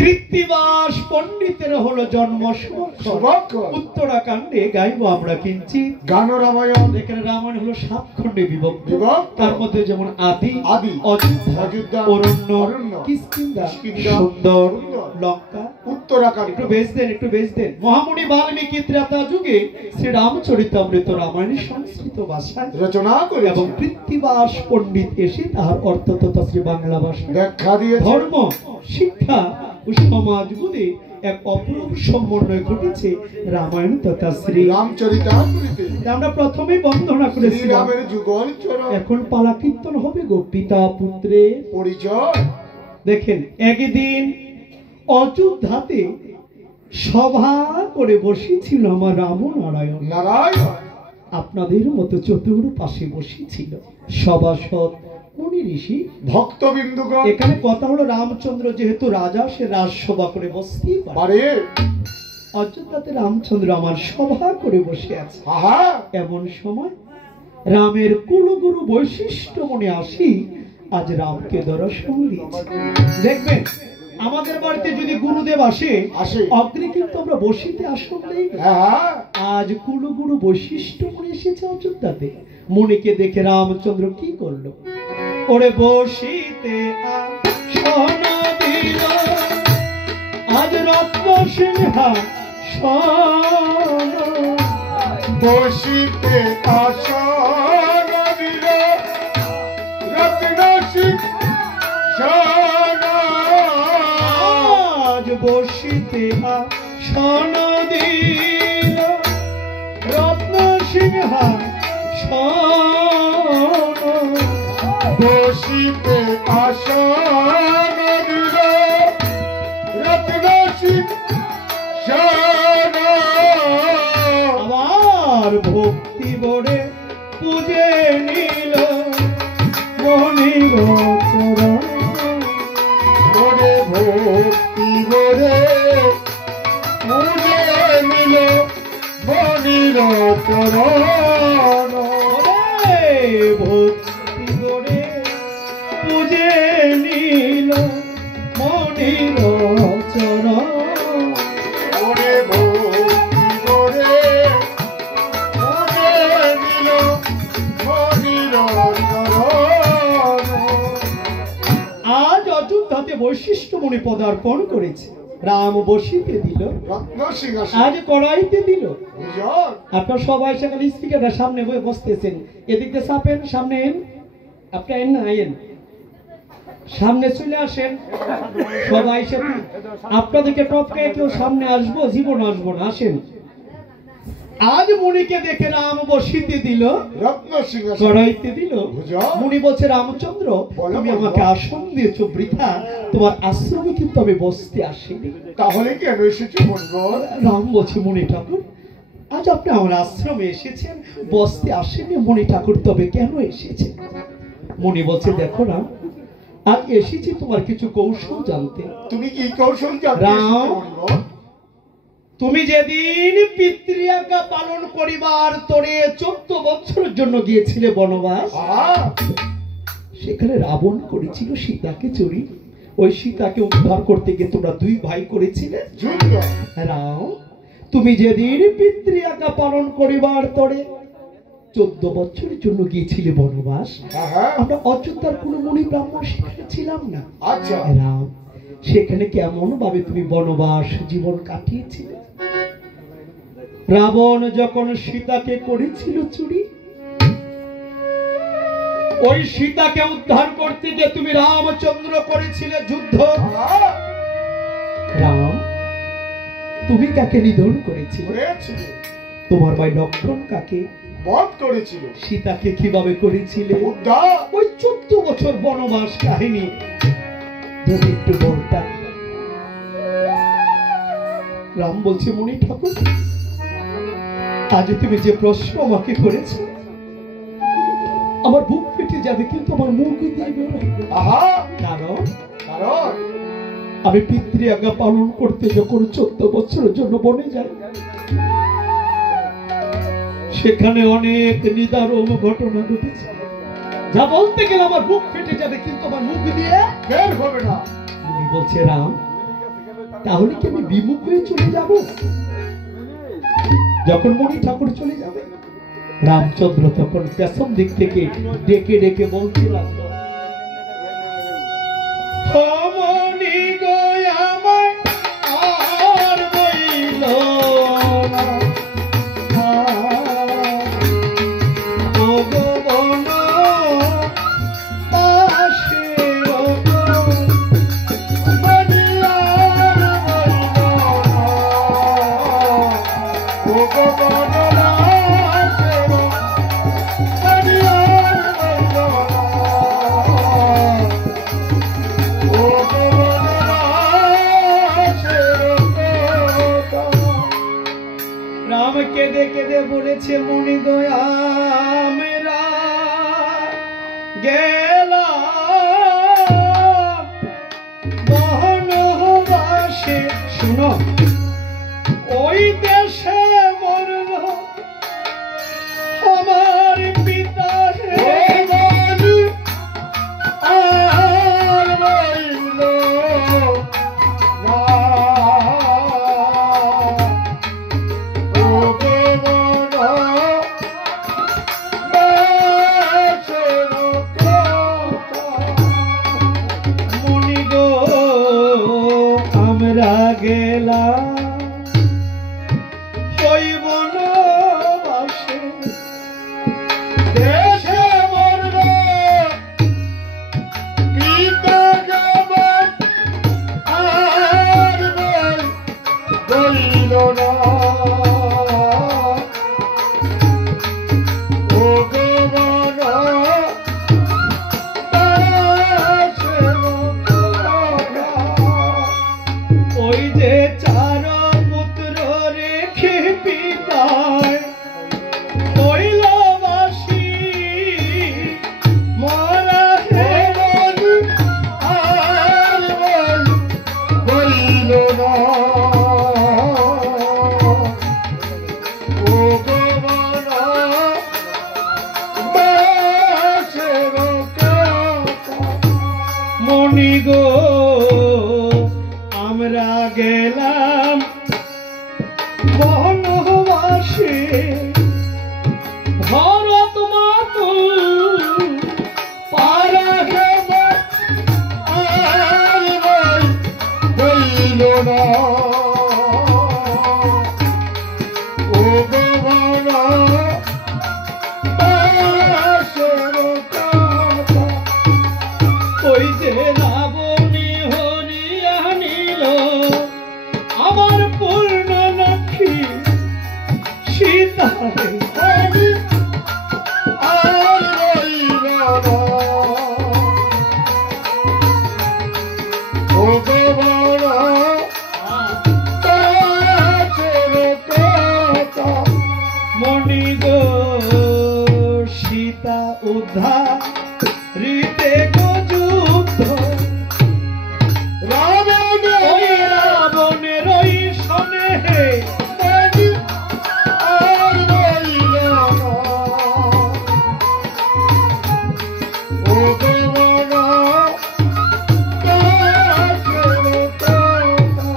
কৃত্তিবাস পণ্ডিতের হলো জন্ম উত্তরাখণ্ডে গাইব আমরা কিঞ্চিত গান রামায়ণ। এখানে রামায়ণ হলো 7 খণ্ডে বিভক্ত। তার মধ্যে যেমন আদি, অযোধ্যা, অরণ্য, কিষ্কিন্ধা, সুন্দর, লঙ্কা, উত্তরাখণ্ড। একটু বেশ দেন। মহামুনি বাল্মীকি ত্রেতা যুগে শ্রী রামচরিতামৃত রামায়ণের সংস্কৃত ভাষায় রচনা করে এবং কৃত্তিবাস পণ্ডিত এসে তাহার অর্থ তথা শ্রী বাংলা ভাষায় ব্যাখ্যা দিয়ে ধর্ম, শিক্ষা ও সমাজ বোধে এক অপূর্ব সমন্বয় ঘটেছে রামায়ণ তথা শ্রী রামচরিতামৃতে। আমরা প্রথমেই বন্দনা করেছি রামের যুগল চরণ। এখন পালা কীর্তন হবে গো পিতা পুত্রের পরিচয়। দেখেন, একদিন অযোধ্যাতে সভা করে বসেছিল আমার রাম নারায়ণ। আপনাদের মতো চতুর্পাশে বসেছিল সভাসদ, মুনি ঋষি, ভক্তবিন্দুগণ। এখানে কথা হলো রামচন্দ্র যেহেতু রাজা, সে রাজসভা করে বসতেই পারে। অযোধ্যাতে রামচন্দ্র আমার সভা করে বসে আছে। এমন সময় রামের কুলগুরু বৈশিষ্ট্য মনে আসি আজ রামকে দর্শন দিয়েছে। দেখবেন, আমাদের বাড়িতে যদি গুরুদেব আসে অগ্নি কিন্তু আমরা বসিতে আসন দেই। আজ কুলগুরু বৈশিষ্ট্য মনে এসেছে অযোধ্যাতে। মনিকে দেখে রামচন্দ্র কি করলো? ওরে বসিতে আসন দিল আজ রত্ন সিংহাসন। বসিতে আসন দিল রত্ন সিংহাসন। আজ বসিতে আসন দিল রত্ন সিংহাসন। বসিতে আসন দিল রত্ন সিংহাসন। আবার ভক্তি ভরে পূজে নিল মনির চরণ। ভরে ভক্তি ভরে পূজে নিল মনির চরণ। ভক্তি ভরে পূজে নিল মনির চরণ। ভরে ভক্তি ভরে পূজে নিল মনির চরণ। আজ অযোধ্যাতে বৈশিষ্ট্য মনে পদার্পণ করেছে। রাম বসিতে দিল রত্ন সিংহাসন, আজ কড়াইতে দিল। আপনার সবাই সেখানে স্পিকারের সামনে বসতেছেন, এদিক দিয়ে চাপেন, সামনে এন। আপনি এন না, আইন সামনে চলে আসেন সবাই। সাথে আপনাদেরকে টপকে কেউ সামনে আসবো, জীবন আসবো না, আসেন। আজ মুনিকে দেখে রাম বসিতে দিল রত্ন সিংহাসন, কড়াইতে দিল। মুনি বলছে, রামচন্দ্র তুমি আমাকে আসন দিয়েছো বৃথা, তোমার আশ্রমে কিন্তু আমি বসতে আসিনি। তাহলে কেন এসেছো বলবো? রাম বলছে, মুনি ঠাকুর আজ আপনি আমার আশ্রমে এসেছেন, বসতে আসেনি। মুনি ঠাকুর তবে কেন এসেছেন? মুনি বলছে, দেখো রাম, আজ এসেছি তোমার কিছু কৌশল জানতে। তুমি কি কৌশল জানতে? রাম, তুমি যেদিন পিতৃআজ্ঞা পালন করিবার তোরে 14 বছরের জন্য গিয়েছিলে বনবাস, সেখানে রাবণ করেছিল সীতাকে চুরি। ওই সীতাকে উদ্ধার করতে গিয়ে তোমরা 2 ভাই করেছিলে যুদ্ধ। রাম, তুমি যেদিন পিতৃআজ্ঞা পালন করিবার তোরে 14 বছরের জন্য গিয়েছিলে বনবাস, আমরা অযোধ্যার কোন মুনি ব্রাহ্মণ সেখানে ছিলাম না। আচ্ছা রাম, সেখানে কেমন ভাবে তুমি বনবাস জীবন কাটিয়েছিলে? রাবণ যখন সীতাকে করেছিল চুরি, ওই সীতাকে উদ্ধার করতে গিয়ে তুমি রামচন্দ্র করেছিলে যুদ্ধ। রাম, তুমি কাকে নিধন করেছিলে? তোমার ভাই লক্ষ্মণ কাকে বধ করেছিল? সীতাকে কিভাবে করেছিলে উদ্ধার? ওই 14 বছর বনবাস কাহিনী যদি একটু বলতাম। রাম বলছে, মুনি ঠাকুর আজ তুমি যে প্রশ্ন আমাকে করেছ আমার বুক ফেটে যাবে, কিন্তু আমার মুখ দিয়ে কারণ আমি পিতৃআজ্ঞা পালন করতে যখন 14 বছরের জন্য বনে যাই, সেখানে অনেক নিদারুণ ঘটনা ঘটেছে। যা বলতে গেলে আমার বুক ফেটে যাবে, কিন্তু আমার মুখ দিয়ে বের হবে না। উনি বলছে, রাম তাহলে কি আমি বিমুখ হয়ে চলে যাব? যখন মণি ঠাকুর চলে যাবে, রামচন্দ্র তখন পেছন দিক থেকে ডেকে ডেকে বলতে লাগলো, মণি গো আমায় আর বইল না, ও গো বন পাশের রাম কেঁদে কেঁদে বলেছে, মণি গো আমরা গেলাম বনবাসে। শুনো, ওই দেশে মরল আমার পিতা, আর রইল না। মণি গো আমরা গেলাম ওই বনবাসে, দেশে মরল পিতা গেলাম, আর রইল না। ওই যে চার পুত্র রেখে পিতায় হইল বাসী, মরা হে আর বইল না। ও গোবনা বাসের মণি গো আমরা গেলাম বনবাসে, ভরত মাতু পারা গেল আর বইল না। ও গোবনা বাসের কথা, ওই যে রাবণী হরিয়া নিল আমার পূর্ণ লক্ষ্মী সীতা, আর রইল না। ও গোবনা বাসের কথা, মণি গো সীতা উদ্ধার রীতে গো যুদ্ধ, রাবণের ওই শোনে আর রইল না। ও গোবনা বাসের কথা,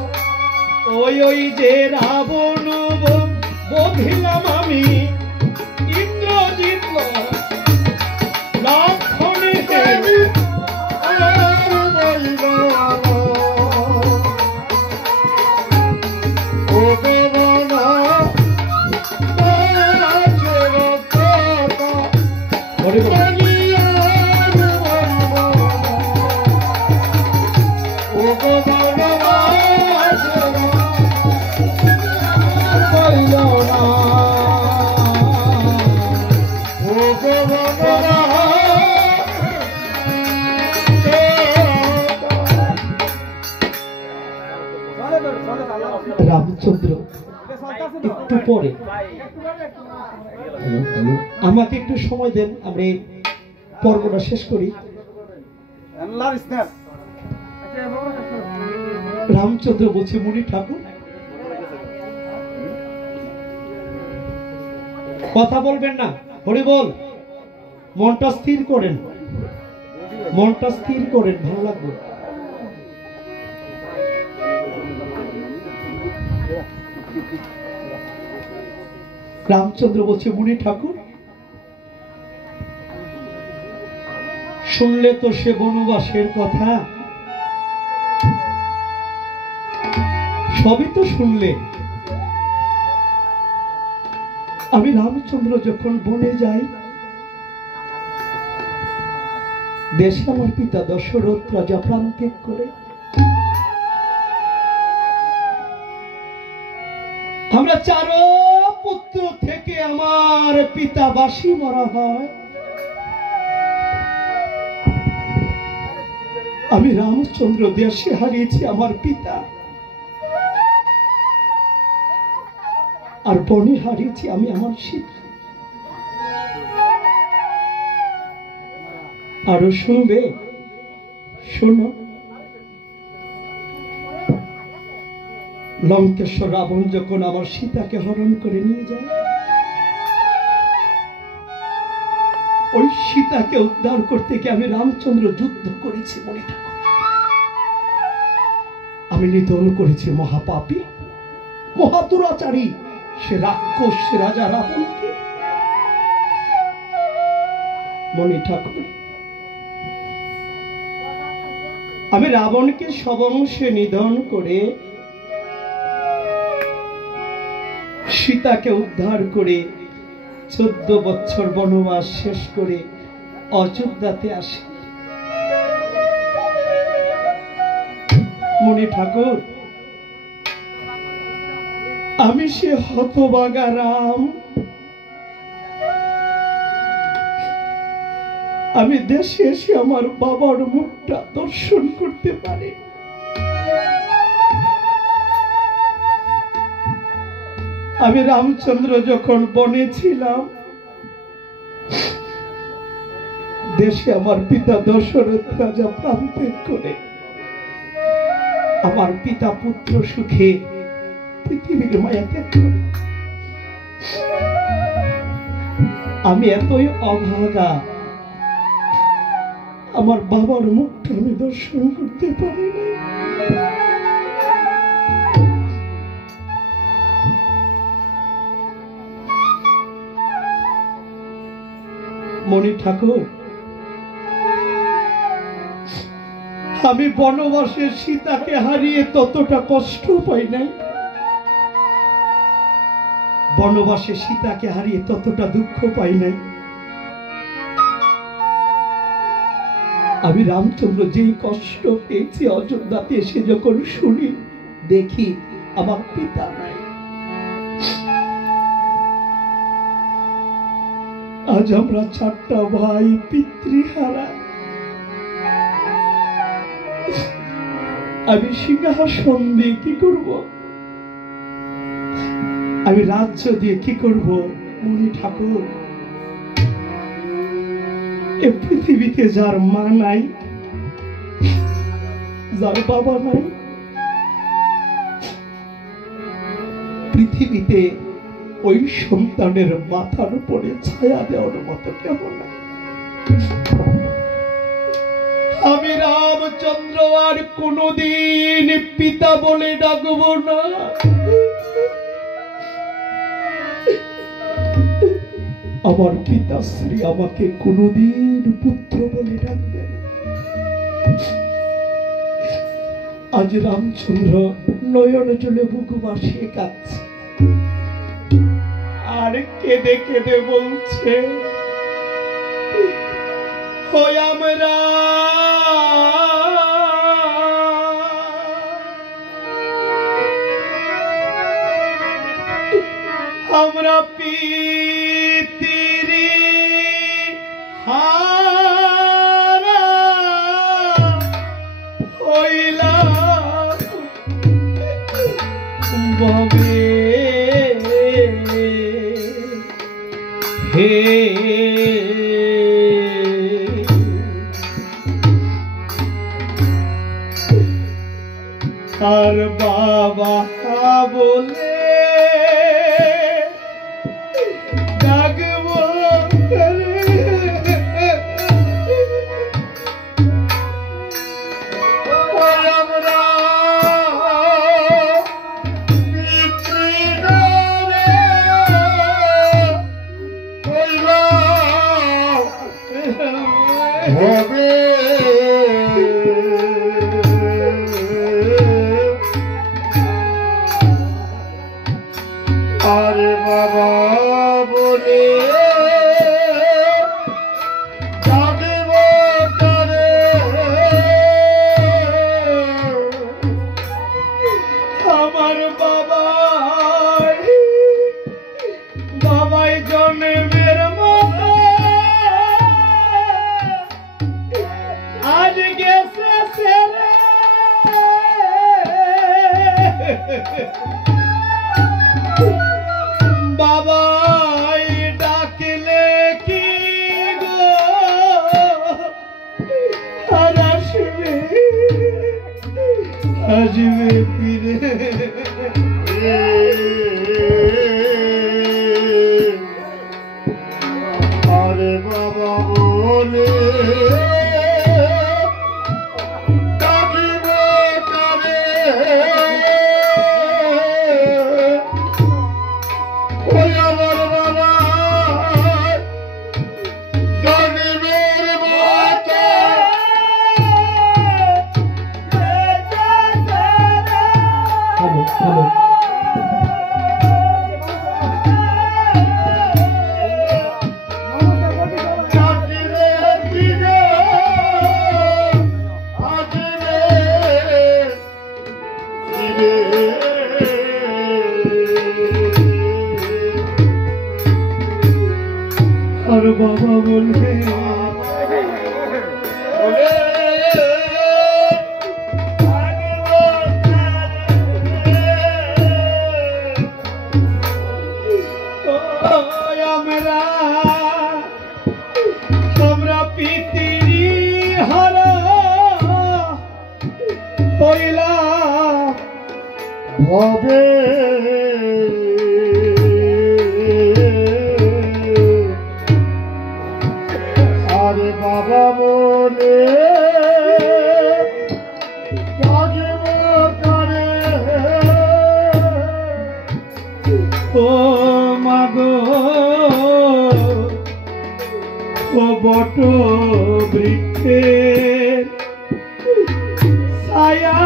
ওই যে রাবণ বধিলাম আমি, ইন্দ্রজিৎ লক্ষণে আর রইল না। ও গোবনা বাসের কথা, ও গোবনা বাসের রইল না। ও গোবনা রামচন্দ্র একটু পরে, আমাকে একটু সময় দেন, আমরা এই পর্বটা শেষ করি। রামচন্দ্র বলছে, মণি ঠাকুর কথা বলবেন না, হরি বল, মনটা স্থির করেন, মনটা স্থির করেন, ভালো লাগবে। রামচন্দ্র বলছে, মুনি ঠাকুর, শুনলে তো সে বনবাসের কথা, সবই তো শুনলে। আমি রামচন্দ্র যখন বনে যাই, দেশে আমার পিতা দশরথ রাজা প্রাণ ত্যাগ করে, আমরা 4 পুত্র থেকে আমার পিতা বাসি মরা হয়। আমি রামচন্দ্র দেশে হারিয়েছি আমার পিতা, আর বনে হারিয়েছি আমি আমার সীতা। আরো শুনবে? শোনো। লঙ্কেশ্বর রাবণ যখন আমার সীতাকে হরণ করে নিয়ে যায়, ওই সীতাকে উদ্ধার করতে গিয়ে আমি রামচন্দ্র যুদ্ধ করেছি। মনে থাকো, আমি নিধন করেছি মহাপাপী মহাদুরাচারী সে রাক্ষস রাজা রাবণকে। মনে ঠাকুর, আমি রাবণকে সবংশে নিধন করে সীতাকে উদ্ধার করে 14 বছর বনবাস শেষ করে অযোধ্যাতে আসি। মনে ঠাকুর, আমি সে হতভাগা রাম, আমি দেশে এসে আমার বাবার মুখটা দর্শন করতে পারি। আমি রামচন্দ্র যখন বনে ছিলাম, দেশে আমার পিতা দশরথ রাজা প্রাণ ত্যাগ করে আমার পিতা পুত্র সুখে পৃথিবীর মায়া ত্যাগ করে। আমি এতই অভাগা, আমার বাবার মুখটা আমি দর্শন করতে পারি না। মনি ঠাকুর, আমি বনবাসে সীতাকে হারিয়ে ততটা কষ্ট পাই নাই, বনবাসে সীতাকে হারিয়ে ততটা দুঃখ পাই নাই। আমি রামচন্দ্র যেই কষ্ট পেয়েছি অযোধ্যাতে এসে যখন শুনি, দেখি আমার পিতা নাই। আজ আমরা 4টা ভাই পিতৃহারা। আমি সিংহাসন দিয়ে কি করব? আমি রাজ্য দিয়ে কি করব? মুনি ঠাকুর, এ পৃথিবীতে যার মা নাই, যার বাবা নাই, পৃথিবীতে ওই সন্তানের মাথার উপরে ছায়া দেওয়ার মতো কেউ নাই। আমি রামচন্দ্র আর কোনদিন পিতা বলে ডাকব না। আমার পিতাশ্রী আমাকে কোনদিন পুত্র বলে ডাকবেন। আজ রামচন্দ্র নয়ন জলে বুক ভাসিয়ে কাঁদছে, আর কেঁদে কেঁদে বলছে, আমরা পিতৃ হারা হইলাম ভবে হে আর বাবা বলে ডাকবো আমরা পিতৃ হবে আরে বাবা বলে জাগিব তারে আমার বাবাই জন্মের মতো আজ গেছে ছেড়ে বাবাই ডাকলে কি গো আর আসবে ফিরে আরে বাবা বলে ডাকিব তারে ওই আমার বাবা জন্মের মতো আর বাবা বলবে আমরা পিতৃ হারা হইলাম হবে আরে বাবা বলে জাগিব তারে ও মাগো ও বট বৃক্ষের ছায়া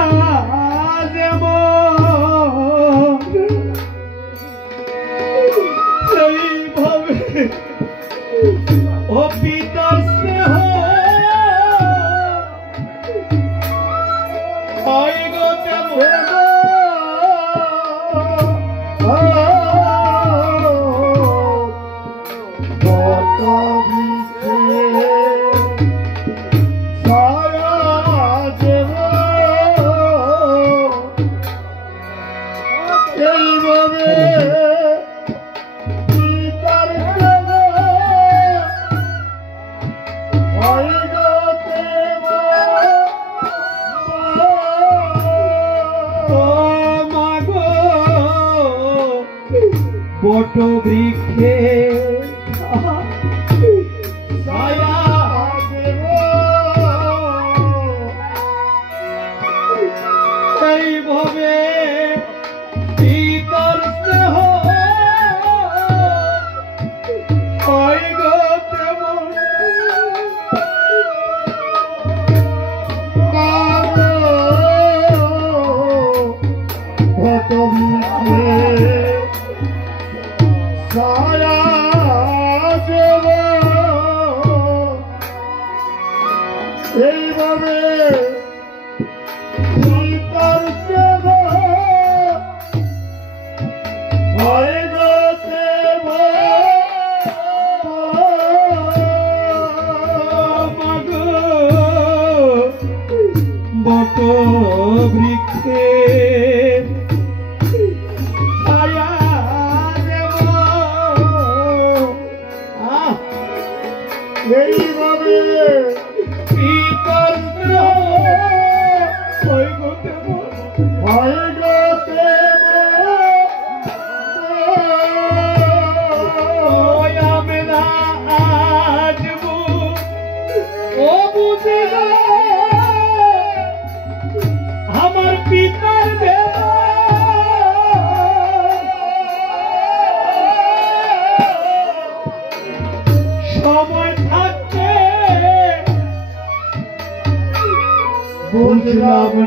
যেমন সেইভাবে ও পিতার স্নেহ হয় গো তেমন বট বৃক্ষে ছায়া যেমন এইভাবে পিতার স্নেহ বট বৃক্ষে ছায়া দেব এইভাবে পিতার স্নেহ হয় গো তেমন বট বৃক্ষে ছায়া দেব এইভাবে পিতার স্নেহ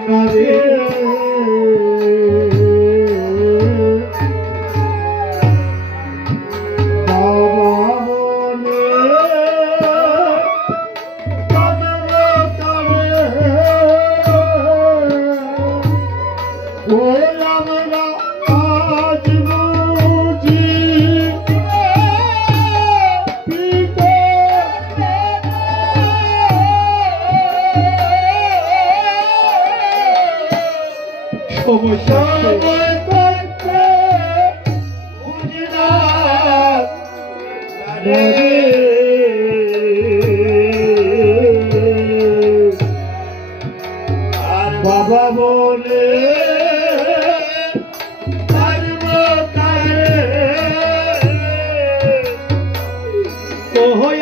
না রে বাবা বলে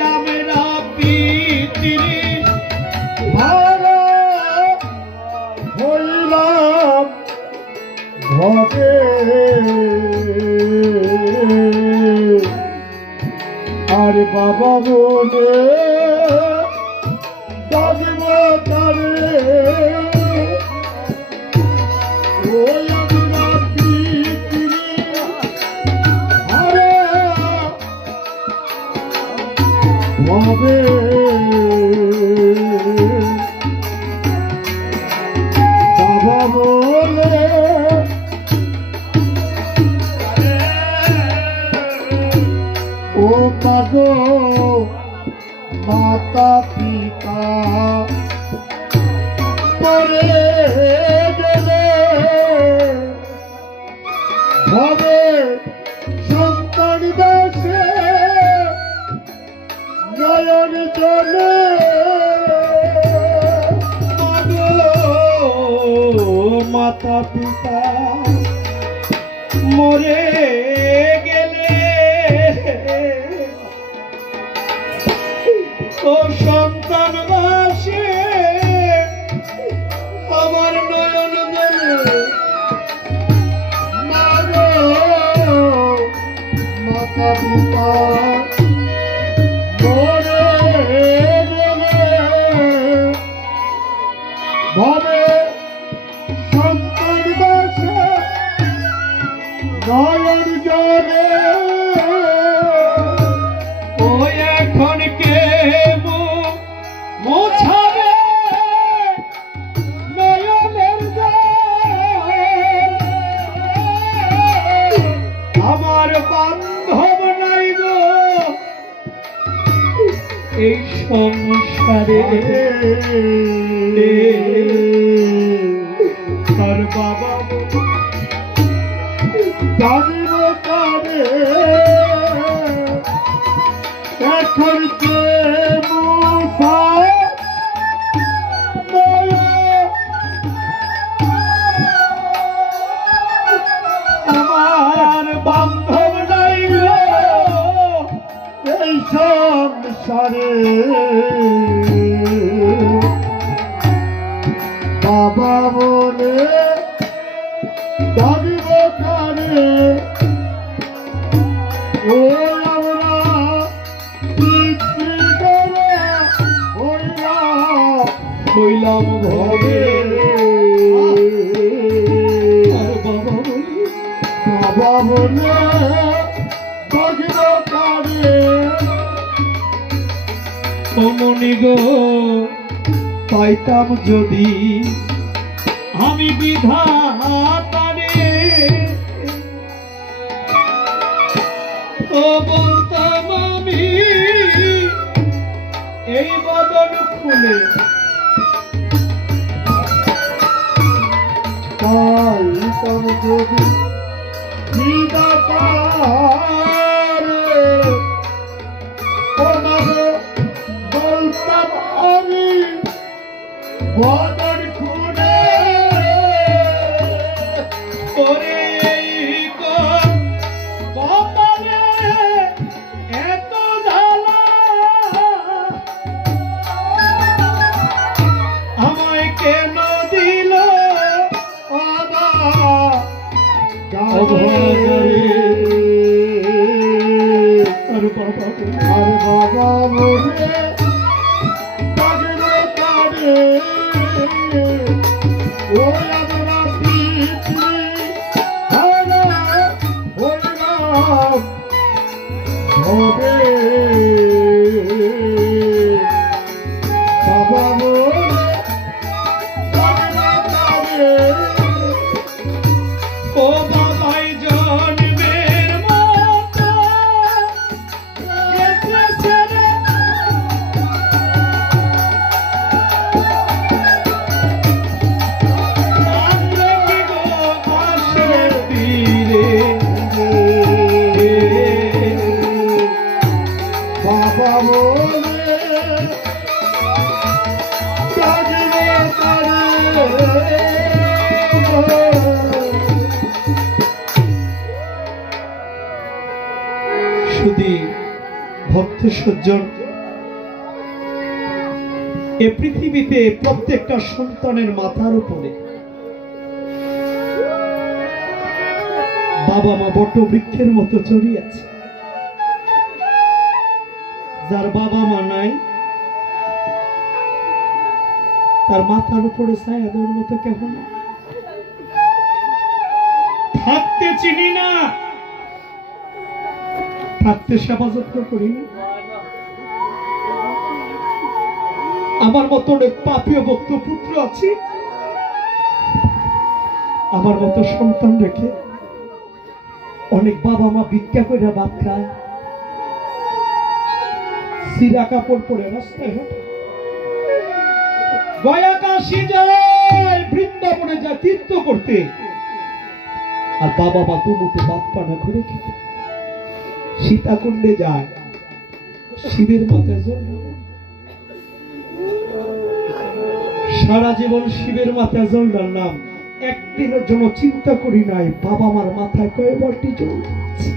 আমরা পিতৃ ভাড়া হইলাম ভবে আর বাবা বলে ডাকব তারে ভবে বাবা বলে ও পাগো মাতা পিতা পরে গেলে ভবে সন্তান দাসে নয়ন জলে মাতা পিতা মরে গেলে ও সন্তান বাসে আমার নয়ন জলে মাতা পিতা ভবে সন্তান বাসে নয়ন জলে ও এখন কে মোছাবে নয়নের আমার বান্ধব নাই গো এই সংসারে আর বাবা জানিব কারে এখন কে আমার বান্ধব নাই এই সংসারে বাবা বলে ডাকব কারে ও আমরা পিতৃ করে হইলাম ভবে বাবা বলে ডাকব কারে ও মনি গো পাইতাম যদি আমি বিধাতারে ও বলতাম আমি এই বদন খুলে পাইতাম যদি বিধাতারে ও মাগো বলতাম আমি বদন খুলে ওরে কপালে এত জ্বালা আমায় কেন দিল আর বাবা বলে ও ভক্ত সজ্জন, এ পৃথিবীতে প্রত্যেকটা সন্তানের মাথার উপরে বাবা মা বট বৃক্ষের মতো চড়িয়ে আছে। যার বাবা মা নাই তার মাথার উপরে ছায়া দেওয়ার মতো কেমন থাকতে চিনি না, থাকতে সেবা যত্ন করি না। আমার মতো অনেক পাপীয় ভক্ত পুত্র আছে, আমার মতো সন্তান রেখে অনেক বাবা মা ভিক্ষা করে ভাত খায়, সিরা কাপড় পরে রাস্তায় হাঁটে, গয়া কাশী যায়, বৃন্দাবনে যায় তীর্থ করতে, আর বাবা মা দুমুঠো ভাত পানা করে খেতে। সীতাকুণ্ডে যায়, শিবের মাথায় জল ঢালে, সারা জীবন শিবের মাথায় জল ঢাললাম, একদিনের জন্য চিন্তা করি নাই বাবা মার মাথায় কয়বারটি জল দিচ্ছে।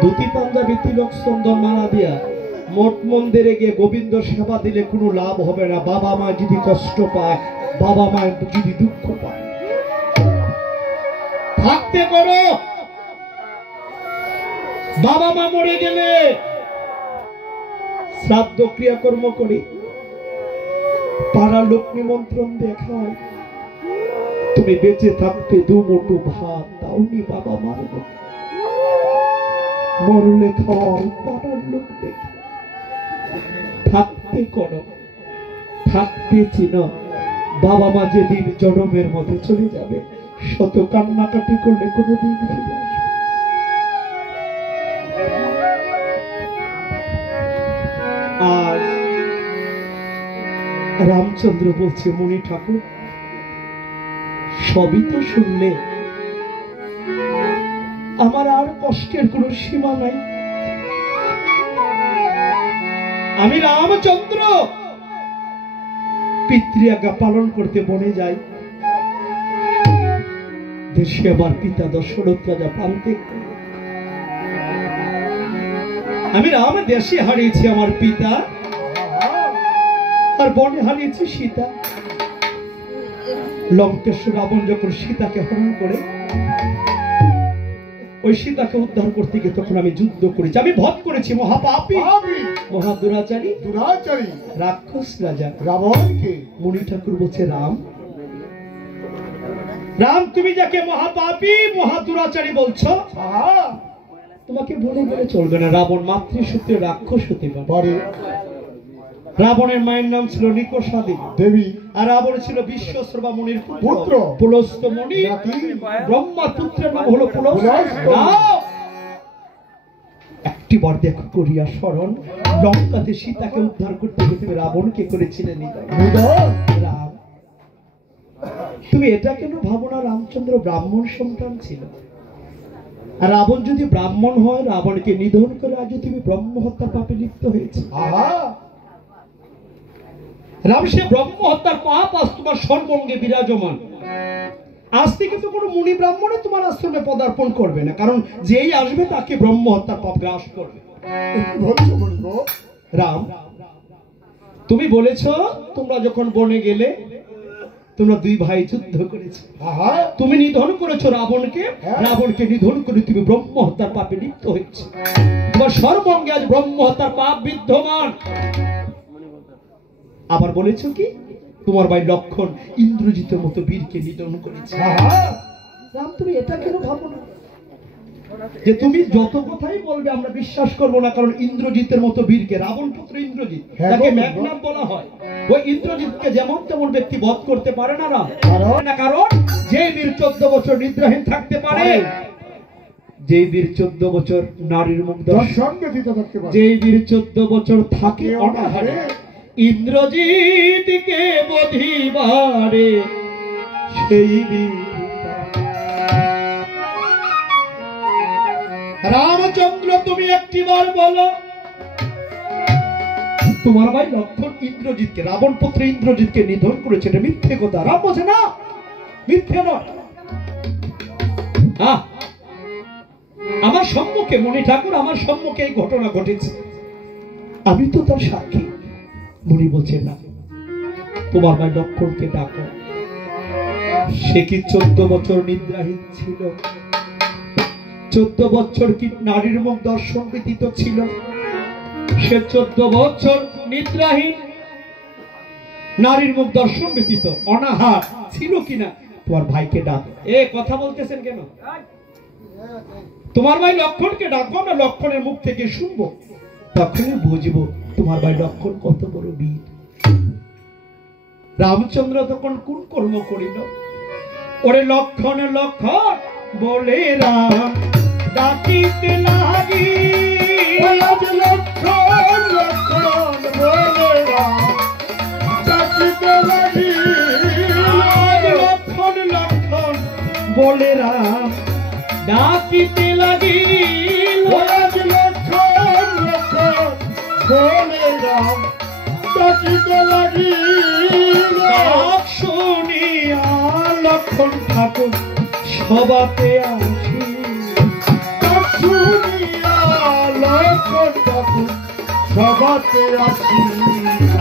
ধুতি পাঞ্জাবি তিলক চন্দন মালা দিয়া মঠ মন্দিরে গিয়ে গোবিন্দ সেবা দিলে কোনো লাভ হবে না। বাবা মা যদি কষ্ট পায়, বাবা মা যদি দুঃখ পায়, থাকতে করো। বাবা মা মরে গেলে শ্রাদ্ধ ক্রিয়াকর্ম করি, পাড়ার লোক নিমন্ত্রণ দেখায়, তুমি বেঁচে থাকতে দুমুঠো ভাত দাওনি বাবা মার, মরলে খাওয়াও পাড়ার লোক দেখে। থাকতে করো, থাকতে চিনো। বাবা মা যেদিন জনমের মধ্যে চলে যাবে, শত কান্নাকাটি করলে কোনোদিন ফিরে আসবে। আজ রামচন্দ্র বলছে, মণি ঠাকুর সবই তো শুনলে, আমার আর কষ্টের কোনো সীমা নাই। আমি রামচন্দ্র পিতৃ আজ্ঞা পালন করতে বনে যাই, দেশে আমার পিতা দশরথ রাজা প্রান্তে। আমি রাম দেশে হারিয়েছি আমার পিতা, আর বনে হারিয়েছি সীতা। লঙ্কেশ্বর রাবণ যখন সীতাকে হরণ করে ওই সীতাকে উদ্ধার করতে গিয়ে তখন আমি যুদ্ধ করেছি, আমি বধ করেছি মহাপাপী মহাদুরাচারী রাক্ষস রাজা রাবণকে। মণি ঠাকুর বলছে, রাম রাম তুমি যাকে মহাপাপী মহাদুরাচারী বলছো, তোমাকে বলে গেলে চলবে না। রাবণ মাতৃসূত্রে রাক্ষস হতে পারে। রাবণের মায়ের নাম ছিল নিকষা দেবী, আর রাবণ ছিল বিশ্বশ্রবা মুনির পুত্র পুলস্ত্য মুনি। ব্রহ্মা পুত্রের নাম হলো পুলস্ত্য। একটি বার দেখো করিয়া স্মরণ, লঙ্কাতে সীতাকে উদ্ধার করতে গিয়ে তুমি রাবণকে করেছিলে রাম। তুমি এটা কেন ভাবো না রামচন্দ্র ব্রাহ্মণ সন্তান ছিল, আর রাবণ যদি ব্রাহ্মণ হয় রাবণকে নিধন করে আজ তুমি ব্রহ্ম হত্যা পাপে লিপ্ত হয়েছে। রাম সে ব্রহ্ম হত্যার পাপ আজ তোমার সর্বঙ্গে বিরাজমান। আজ থেকে তো কোনো মুনি ব্রাহ্মণে তোমার আশ্রমে পদার্পণ করবে না, কারণ যেই আসবে তাকে ব্রহ্ম হত্যার পাপ গ্রাস করবে। রাম তুমি বলেছ তোমরা যখন বনে গেলে তোমরা দুই ভাই যুদ্ধ করেছো, তুমি নিধন করেছো রাবণকে, রাবণকে নিধন করে তুমি ব্রহ্ম হত্যার পাপে লিপ্ত হয়েছে। তোমার সর্বঙ্গে আজ ব্রহ্ম হত্যার পাপ বিদ্যমান। আবার বলেছো কি তোমার ভাই লক্ষণ ইন্দ্রজিতের মতো বীরকে নিধন করেছে। রাম, তুমি এটা কেন ভাবো না যে তুমি যত কথাই বলবে আমরা বিশ্বাস করব না, কারণ ইন্দ্রজিতের মতো বীরকে, রাবণ পুত্র ইন্দ্রজিৎ, তাকে মেঘনাদ বলা হয়, ওই ইন্দ্রজিৎকে যেমন তেমন ব্যক্তি বধ করতে পারে না রাম। কারণ যে বীর 14 বছর নিদ্রাহীন থাকতে পারে, যে বীর 14 বছর নারীর মুখ দর্শন ব্যতীত থাকতে পারে, যে বীর 14 বছর থাকে অনাহারে, ইন্দ্রজিৎকে বধিবারে সেই বীর। রামচন্দ্র, তুমি একটিবার বলো তোমার ভাই লক্ষণ ইন্দ্রজিৎকে, রাবণ পুত্র ইন্দ্রজিৎকে নিধন করেছে, এটা মিথ্যে কথা। রাম বলছে না, মিথ্যে নয়। আমার সম্মুখে, মণি ঠাকুর আমার সম্মুখে এই ঘটনা ঘটেছে, আমি তো তার সাক্ষী। মণি বলছে না, তোমার ভাই লক্ষণকে ডাকো। সে কি 14 বছর নিদ্রাহীন ছিল? 14 বছর কি নারীর মুখ দর্শন ব্যতীত ছিল? সে 14 বছর নিদ্রাহীন, নারীর মুখ দর্শন ব্যতীত অনাহার ছিল কিনা? তোমার ভাইকে ডাক। এ কথা বলতেছেন কেন? তোমার ভাই লক্ষণকে ডাকবো, আমরা লক্ষণের মুখ থেকে শুনবো, তখনই বুঝবো তোমার ভাই লক্ষণ কত বড় বীর। রামচন্দ্র তখন কোন কর্ম করিল? ওরে লক্ষণ লক্ষণ বলে রাম ডাকিতে লাগি, লক্ষণ লক্ষণ বলে রাম ডাকিতে লাগি, লক্ষণ লক্ষণ বলে রাম ডাকিতে লাগি, লক্ষণ লক্ষণ বলে রাম ডাকিতে লাগি। ডাক শুনিয়া লক্ষণ ঠাকুর সবাতে আসি, ডাক শুনিয়া লক্ষণ ঠাকুর সবাতে আসি,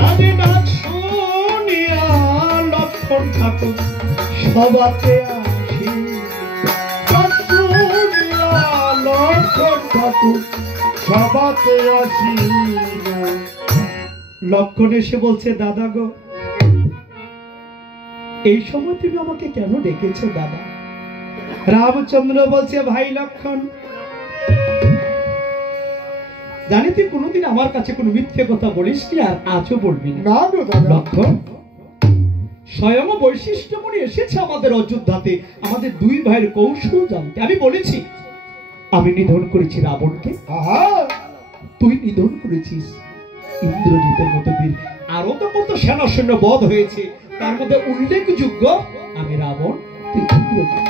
আমি ডাক শুনিয়া লক্ষণ ঠাকুর সবাতে আসি, ডাক শুনিয়া লক্ষণ ঠাকুর সবাতে আসি। লক্ষণ এসে বলছে, দাদা গো, এই সময় তুমি আমাকে কেন ডেকেছো দাদা? রামচন্দ্র বলছে, ভাই লক্ষণ, জানি তুই কোনোদিন আমার কাছে কোনো মিথ্যে কথা বলিস নি, আর আজও বলবি না। লক্ষণ, স্বয়ং বৈশিষ্ট্যমণি এসেছে আমাদের অযোধ্যাতে আমাদের দুই ভাইয়ের কৌশল জানতে। আমি বলেছি আমি নিধন করেছি রাবণকে, তুই নিধন করেছিস ইন্দ্রজিতের মতো বীর। আরো তো কত সেনা সৈন্য বধ হয়েছে, তার মধ্যে উল্লেখযোগ্য আমি রাবণ, তুই ইন্দ্রজিৎ।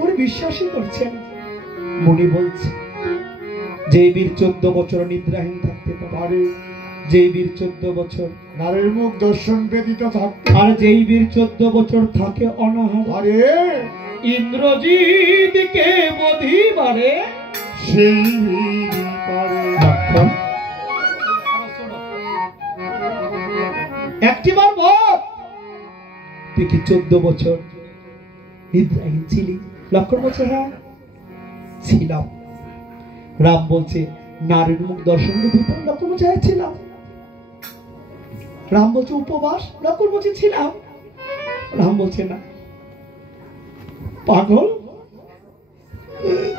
ওরা বিশ্বাসই করছে না। মুনি বলছে, যে বীর 14 বছর নিদ্রাহীন থাকতে পারে, যে বীর 14 বছর নারীর মুখ দর্শন ব্যতীত থাকতে, আর যেই বীর 14 বছর থাকে অনাহারে, ইন্দ্রজিৎকে বধিবারে সেই বীর পারে। একটিবার বল, তুই কি 14 বছর নিদ্রাহীন ছিলি? লক্ষণ বলছে, হ্যাঁ ছিলাম। রাম বলছে, নারীর মুখ দর্শন ব্যতীত? লক্ষণ বলছে, হ্যাঁ ছিলাম। রাম বলছে, উপবাস? লক্ষণ বলছে, ছিলাম। রাম বলছে, না পাগল,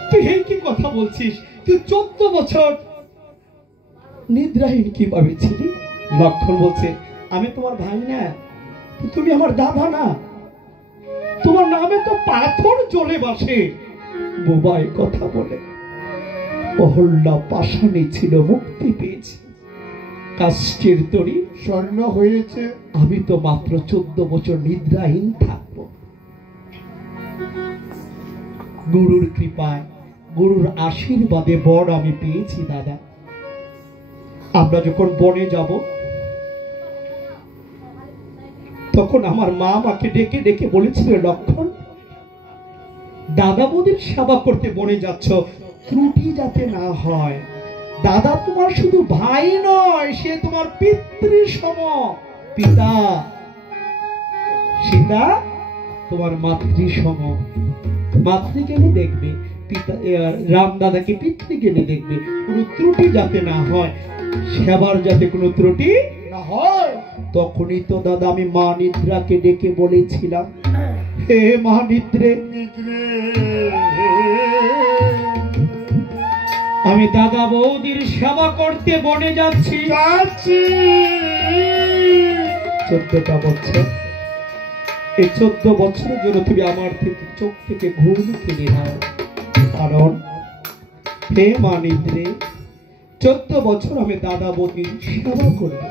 তুই এই কি কথা বলছিস? তুই 14 বছর নিদ্রাহীন কিভাবে ছিলি? লক্ষণ বলছে, আমি তোমার ভাই না, তুমি আমার দাদা না, তোমার নামে তো পাথর জ্বলে বাসে। বোবাই কথা বলে। অহল্যা পাষাণে ছিল, মুক্তি পেয়েছে, কাষ্ঠের তরী স্বর্ণ হয়েছে, আমি তো মাত্র 14 বছর নিদ্রাহীন থাকব। গুরুর কৃপায়, গুরুর আশীর্বাদে বর আমি পেয়েছি দাদা। আমরা যখন বনে যাব, তখন আমার মা আমাকে ডেকে ডেকে বলেছিল, লক্ষণ, দাদা বৌদির সেবা করতে বনে যাচ্ছ, ত্রুটি যাতে না হয়। দাদা তোমার শুধু ভাই নয়, সে তোমার পিতৃ সম, পিতা। সীতা তোমার মাতৃ সম। মাতৃজ্ঞানে দেখবে, পিতা রাম দাদাকে পিতৃজ্ঞানে দেখবে, কোনো ত্রুটি যাতে না হয়, সেবার যাতে কোনো ত্রুটি না হয়। তখনই তো দাদা আমি মা নিদ্রাকে ডেকে বলেছিলাম, হে মা নিদ্রে, আমি দাদা বৌদির সেবা করতে বনে যাচ্ছি। 14টা বছর, এই 14 বছরের জন্য তুমি আমার থেকে চোখ থেকে ঘুম কেড়ে নাও। কারণ হে মা নিদ্রে, 14 বছর আমি দাদা বৌদির সেবা করব,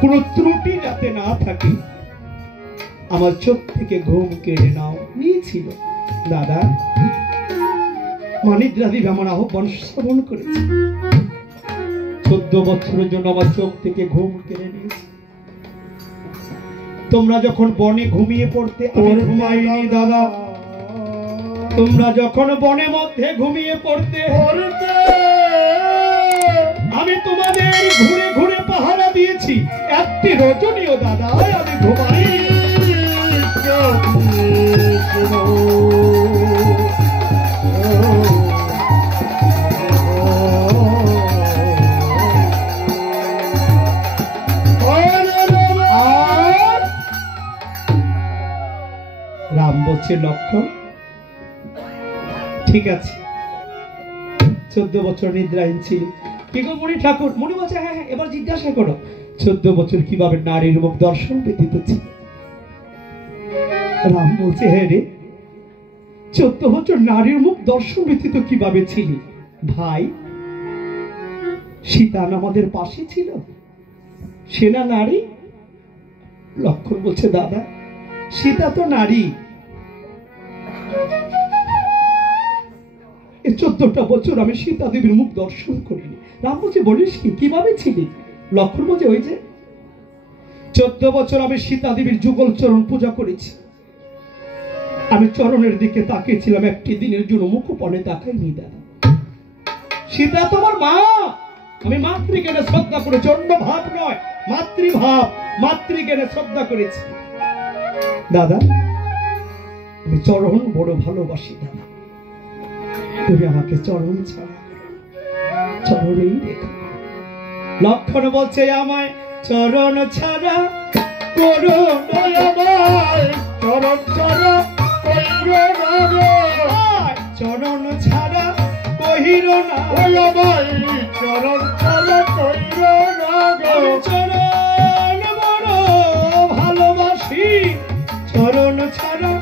কোনো ত্রুটি যাতে না থাকে। আমার চোখ থেকে ঘুম কেড়ে নাও। নিয়েছিল দাদা, মা নিদ্রা দেবী আমার আহ্বান শ্রবণ করেছে। 14 বছরের জন্য আমার চোখ থেকে ঘুম কেড়ে নিয়েছে। তোমরা যখন বনে ঘুমিয়ে পড়তে, আমি ঘুমাইনি দাদা। তোমরা যখন বনের মধ্যে ঘুমিয়ে পড়তে, আমি তোমাদের ঘুরে ঘুরে পাহারা দিয়েছি। একটি রজনীয় দাদা আমি ঘুমাই। রাম বলছে, লক্ষণ ঠিক আছে, 14 বছর নিদ্রাহীন ছিল। কি গো মুনি ঠাকুর? মুনি বলছে, হ্যাঁ হ্যাঁ, এবার জিজ্ঞাসা করো 14 বছর কিভাবে নারীর মুখ দর্শন ব্যতীত ছিল? রাম বলছে, হ্যাঁ রে, 14 বছর নারীর মুখ দর্শন ব্যতীত কিভাবে ছিলি? ভাই, সীতা আমাদের পাশে ছিল, সে না নারী? লক্ষণ বলছে, দাদা সীতা তো নারী। এই 14টা বছর আমি সীতা দেবীর মুখ দর্শন করিনি। রাম বলছে, বলিস কি, কিভাবে ছিলি? লক্ষণ বলছে, ওই যে 14 বছর আমি সীতা দেবীর যুগল চরণ পূজা করেছি। আমি চরণের দিকে তাকিয়েছিলাম, একটি দিনের জন্য মুখপণে তাকাইনি দাদা। সীতা তোমার মা, আমি মাতৃজ্ঞানে শ্রদ্ধা করেছি, অন্য ভাব নয়, মাতৃভাব, মাতৃজ্ঞানে শ্রদ্ধা করেছি দাদা। আমি চরণ বড় ভালোবাসি দাদা, তুমি আমাকে চরণ ছাড়া চরণেই রেখো। লক্ষণ বলছে, আমায় চরণ ছাড়া করো নয়, চরণ ছাড়া কইরো না, চরণ ছাড়া কইরো না, চরণ ছাড়া কইরো না। চরণ বড় ভালোবাসি, চরণ ছাড়া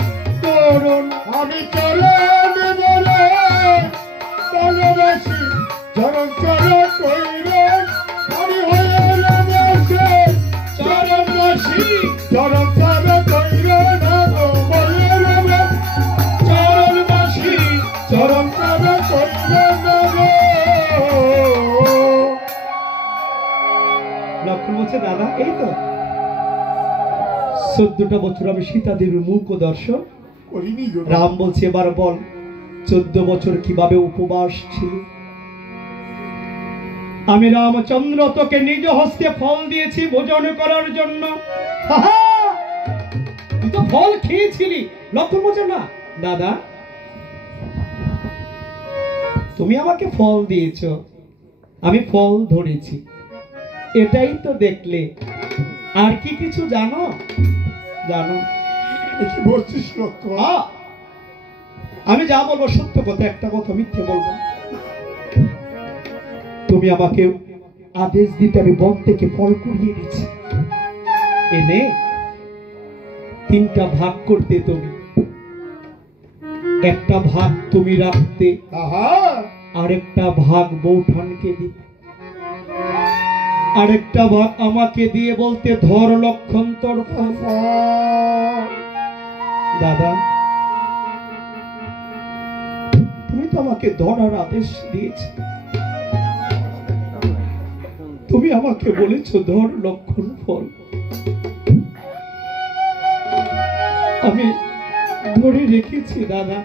করো না। আমি চরণ বড় ভালোবাসি, চরণ ছাড়া কইরো। আমি হয়ে বসে চরণ বাসি, চরণ ছাড়া কইরো না, চরণ বাসি, চরণ ছাড়া কইরো না। লক্ষণ বলছে, দাদা এই তো 14টা বছর আমি সীতা দেবীর মুখ দর্শন করিনি। রাম বলছে, এবার বল 14 বছর কিভাবে উপবাস ছিল? আমি রামচন্দ্র তোকে নিজ হস্তে ফল দিয়েছি ভোজন করার জন্য। তুই তো ফল খেয়েছিলি। লক্ষণ বলছে, না দাদা, তুমি আমাকে ফল দিয়েছ, আমি ফল ধরেছি, এটাই তো দেখলে। আর কি কিছু জানো? জানো কি বলছিস লক্ষণ? আমি যা বলবো সত্য কথা, একটা কথা মিথ্যে বলবো। তুমি আমাকে আদেশ দিতে আমি বন থেকে ফল কুড়িয়ে দিচ্ছি, এনে 3টা ভাগ করতে, তুমি একটা ভাগ তুমি রাখতে, আরেকটা ভাগ বৌঠানকে দিতে, আরেকটা ভাগ আমাকে দিয়ে বলতে, ধর লক্ষণ তোর ফল। দাদা তুমি তো আমাকে ধরার আদেশ দিয়েছ, তুমি আমাকে বলেছ ধর লক্ষণ ফল। আমি ধরে রেখেছি দাদা,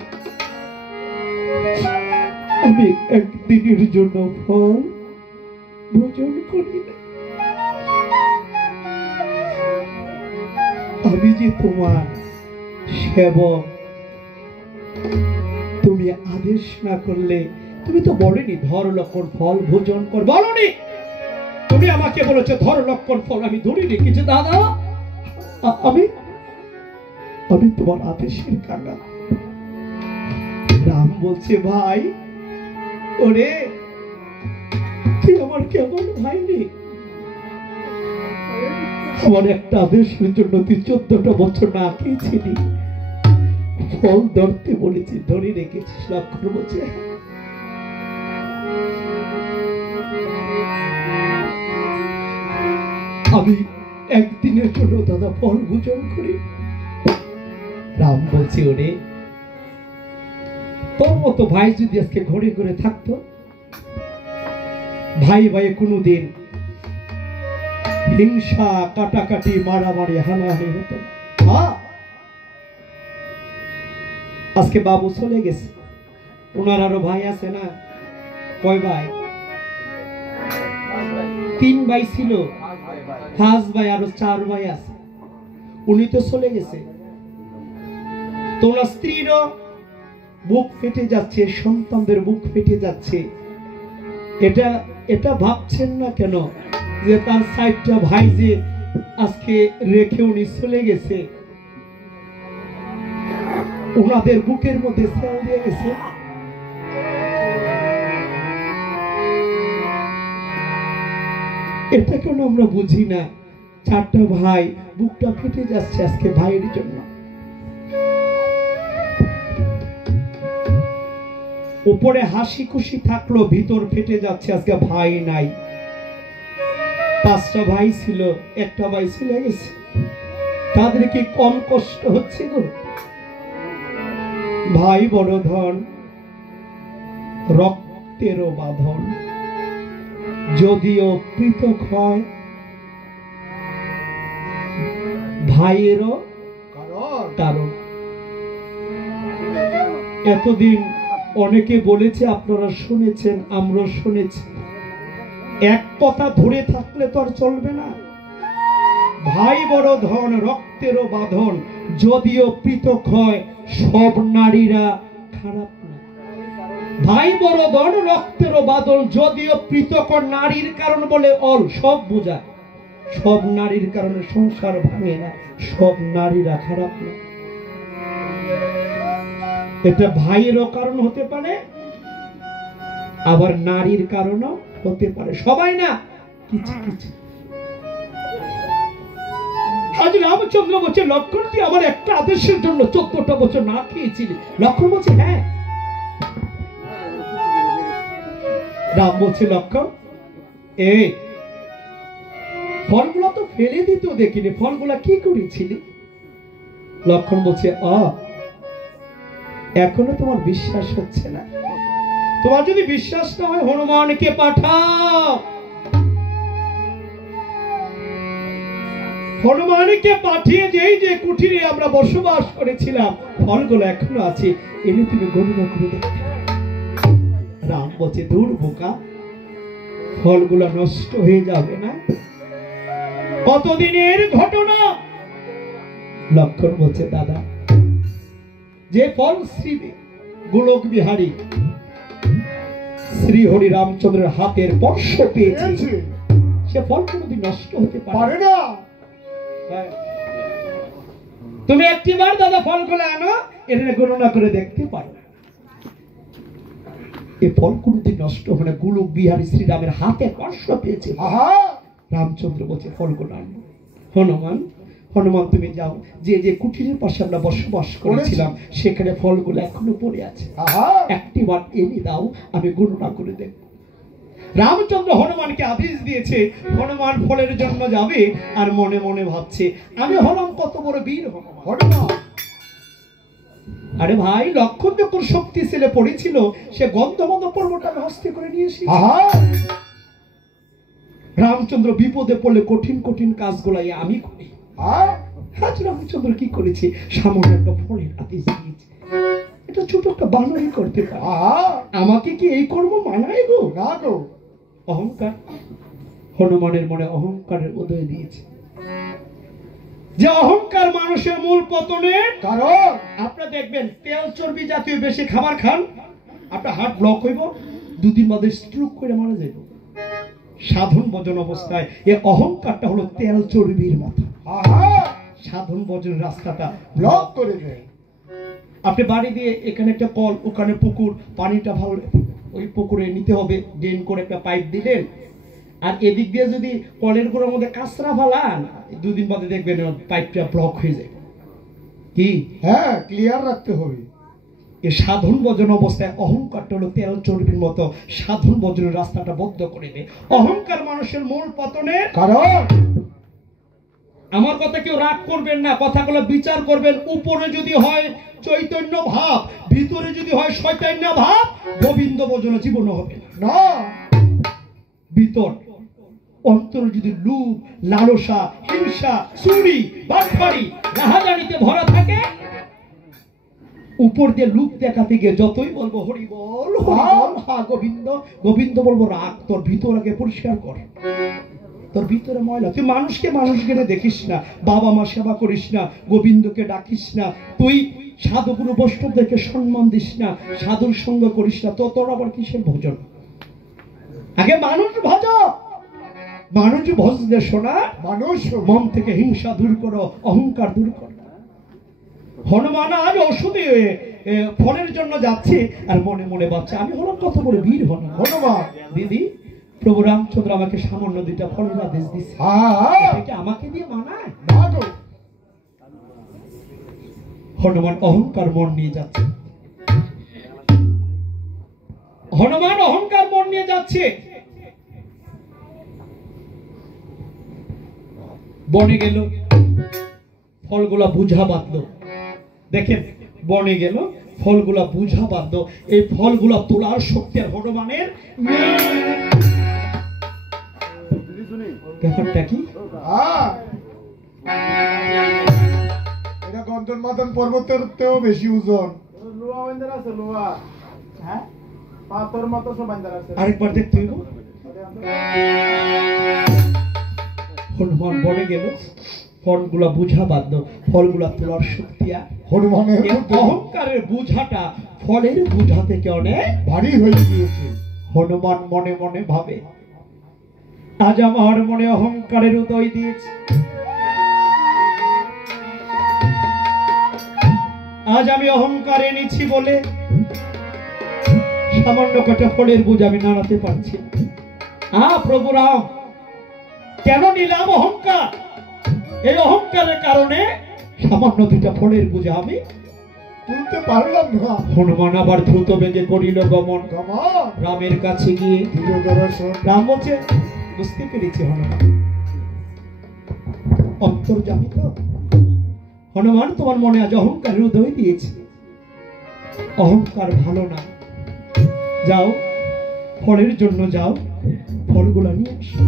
আমি একদিনের জন্য ফল ভোজন করি না। আমি যে তোমার সেবক, তুমি আদেশ না করলে, তুমি তো বলেনি ধর লক্ষণ ফল ভোজন কর, বলনি। তুমি আমাকে বলেছো ধর লক্ষণ ফল, আমি ধরে রেখেছি দাদা। আমি আমি তোমার আদেশের কাঙ্গাল। রাম বলছে ভাই, ওরে তুই আমার কেমন ভাই রে? আমার একটা আদেশের জন্য তুই 14টা বছর না খেয়েছিলি, ফল ধরতে বলেছি, ধরে রেখেছিস। লক্ষণ বলছে আমি একদিনের জন্য দাদা ফল ভোজন করি। রাম বলছে ওরে তোর মতো ভাই যদি আজকে ঘরে ঘরে থাকতো, ভাই ভাই কোনোদিন হিংসা কাটাকাটি মারামারি হানাহানি হতো না। আজকে বাবু চলে গেছে, ওনার আরো ভাই আছে না? কয় ভাই? 3 ভাই ছিল, 5 ভাই, আরো 4 ভাই আছে। উনি তো চলে গেছে। তোমার স্ত্রীরও বুক ফেটে যাচ্ছে, সন্তানদের বুক ফেটে যাচ্ছে। এটা এটা ভাবছেন না কেন যে তার 60টা ভাই যে আজকে রেখে উনি চলে গেছে, ওনাদের বুকের মধ্যে সেল দিয়ে গেছে। এটা কেন আমরা বুঝি না? 4টা ভাই, বুকটা ফেটে যাচ্ছে আজকে ভাইয়ের জন্য। উপরে হাসি খুশি থাকলো, ভিতর ফেটে যাচ্ছে আজকে ভাই নাই। 5টা ভাই ছিল, একটা ভাই চলে গেছে। তাদের কি কম কষ্ট হচ্ছে গো? ভাই বড় ধন, রক্তেরও বাঁধন, যদিও পৃথক হয় ভাইয়েরও কারণ। এতদিন অনেকে বলেছে, আপনারা শুনেছেন, আমরা শুনেছি, এক কথা ধরে থাকলে তো আর চলবে না। ভাই বড় ধন, রক্তেরও বাঁধন, যদিও পৃথক হয় সব নারীরা খারাপ না। ভাই বড় ধন, রক্তেরও বাঁধন, যদিও পৃথক নারীর কারণ বলে অল, সব বোঝা। সব নারীর কারণে সংসার ভাঙে না, সব নারীরা খারাপ না। এটা ভাইয়েরও কারণ হতে পারে, আবার নারীর কারণও হতে পারে, সবাই না, কিছু কিছু। আজ রামচন্দ্র বলছে লক্ষণ তুই আমার একটা আদেশের জন্য 14টা বছর না খেয়েছিলি। লক্ষণ বলছে হ্যাঁ। রাম বলছে লক্ষণ এই ফলগুলো তো ফেলে দিতেও দেখিনি, ফলগুলা কি করেছিলি? লক্ষণ বলছে এখনো তোমার বিশ্বাস হচ্ছে না? তোমার যদি বিশ্বাস না হয় হনুমানকে পাঠাও। হনুমানকে পাঠিয়ে যেই যে কুঠিরে আমরা বসবাস করেছিলাম ফলগুলো এখনো আছে, এনে তুমি গণনা করে দেখো। রাম বলছে দূর বোকা, ফলগুলো নষ্ট হয়ে যাবে না? কতদিনের ঘটনা? লক্ষণ বলছে দাদা, যে ফল শ্রী গোলক বিহারী শ্রী হরি রামচন্দ্রের হাতের স্পর্শ পেয়েছে, সে ফল কোনদিন নষ্ট হতে পারে না। তুমি একটিবার দাদা ফলগুলো আনো, এখানে গণনা করে দেখতে পারো। এই ফল কোনদিন নষ্ট হবে না, গোলক বিহারী শ্রীরামের হাতে স্পর্শ পেয়েছে। রামচন্দ্র বলছে ফলগুলো আনবো। হনুমান তুমি যাও, যে যে কুটিরের পাশে আমরা বসবাস করেছিলাম সেখানে ফলগুলো এখনো পড়ে আছে, একটিবার এনে দাও, আমি গণনা করে দেখব। রামচন্দ্র হনুমানকে আদেশ দিয়েছে। হনুমান ফলের জন্য যাবে আর মনে মনে ভাবছে আমি হলাম কত বড় বীর হনুমান। আরে ভাই, লক্ষণ যখন শক্তি ছেলে পড়েছিল, সে গন্ধমদ পর্বটা হস্তে করে নিয়ে এসেছে। রামচন্দ্র বিপদে পড়লে কঠিন কঠিন কাজগুলাই আমি করি। আজ রামচন্দ্র কি করেছে? সামান্য একটা ফলের আদেশ দিয়েছে। এটা ছোট একটা বানরই করতে পারে, আমাকে কি এই কর্ম মানায় গো? না গো। অহংকার, হনুমানের মনে অহংকারের উদয় দিয়েছে। যে অহংকার মানুষের মূল পতনের কারণ। আপনারা দেখবেন তেল চর্বি জাতীয় বেশি খাবার খান, আপনার হার্ট ব্লক হইব, 2 দিন বাদে স্ট্রোক করে মারা যাইব। সাধন ভজন অবস্থায় এই অহংকারটা হলো তেল চর্বির মতো। সাধন ভজন রাস্তাটা ব্লক করে দেয়। আপনি বাড়ি দিয়ে এখানে একটা কল, ওখানে পুকুর, পানিটা ভালো ওই পুকুরে নিতে হবে, ড্রেন করে একটা পাইপ দিলেন, আর এদিক দিয়ে যদি কলের গোড়ার মধ্যে কাঁচরা ফালান, দুদিন বাদে দেখবেন পাইপটা ব্লক হয়ে যায়। কি হ্যাঁ, ক্লিয়ার রাখতে হবে। এই সাধন ভজন অবস্থায় অহংকারটা হলো তেল চর্বির মতো, সাধন ভজনের রাস্তাটা বদ্ধ করে দেয়। অহংকার মানুষের মূল পতনের কারণ। আমার কথা কেউ রাগ করবেন না, কথাগুলো বিচার করবেন। উপরে যদি হয় চৈতন্য ভাব, ভিতরে যদি হয় শয়তান্য ভাব, গোবিন্দ ভজন জীবন হবে না। ভিতর অন্তরে যদি লোভ, লালসা, হিংসা, চুরি, বাটপাড়ি, রাহাজানিতে ভরা থাকে, উপর দিয়ে লুক দেখাতে গিয়ে যতই বলবো হরি বল হা গোবিন্দ গোবিন্দ বলবো, রাগ তোর ভিতর আগে পরিষ্কার কর। তোর ভিতরে ময়লা। তুই মানুষকে দেখিস না, বাবা মা সেবা করিস না, গোবিন্দকে ডাকিস না, তুই সাধুগুরু বৈষ্ণবদেরকে সম্মান দিস না, সাধুর সঙ্গ করিস না, তো তোর আবার কিসের ভজন? আগে মানুষ ভজ, মানুষ ভজতে শোনা, মানুষ মন থেকে হিংসা দূর করো, অহংকার দূর করো। হনুমান আজ ওষুধে ফলের জন্য যাচ্ছে আর মনে মনে ভাবছে আমি হলাম কত বড় বীর হনুমান। দিদি, প্রভু রামচন্দ্র আমাকে সামান্য 2টা ফলের আদেশ দিচ্ছে, আমাকে দিয়ে মানায়? হনুমান অহংকার মন নিয়ে যাচ্ছে, হনুমান অহংকার মন নিয়ে যাচ্ছে। বনে গেল, ফলগুলা বুঝা বাঁধলো। দেখেন, বনে গেল, ফলগুলা বুঝা বাঁধলো। এই ফলগুলা তোলার শক্তি আর হনুমানের ব্যাপারটা কি? এটা গন্ধন মাদন পর্বতের তেও বেশি ওজন। আরেকবার দেখতে হইব। হনুমান বনে গেল, ফলগুলা বুঝা বাঁধলো, ফলগুলা তোলার শক্তি আর হনুমানের অহংকারের বুঝাটা ফলের বুঝা থেকে অনেক ভারী হয়ে গিয়েছে। হনুমান মনে মনে ভাবে, আজ আমার মনে অহংকারের উদয় দিয়েছে, আজ আমি অহংকার এনেছি বলে সামান্য কটা ফলের বুঝ আমি নাড়াতে পারছি। প্রভু রাম, কেন নিলাম অহংকার? এই অহংকারের কারণে সামান্য 2টা ফলের বুঝ আমি তুলতে পারলাম না। হনুমান আবার দ্রুত বেগে করিল গমন। রামের কাছে গিয়ে রাম বলছে, বুঝতে পেরেছি হনুমান, অন্তর্যামী তো হনুমান, তোমার মনে আজ অহংকারের উদয় দিয়েছে। অহংকার ভালো না, যাও ফলের জন্য যাও, ফলগুলা নিয়ে আসো।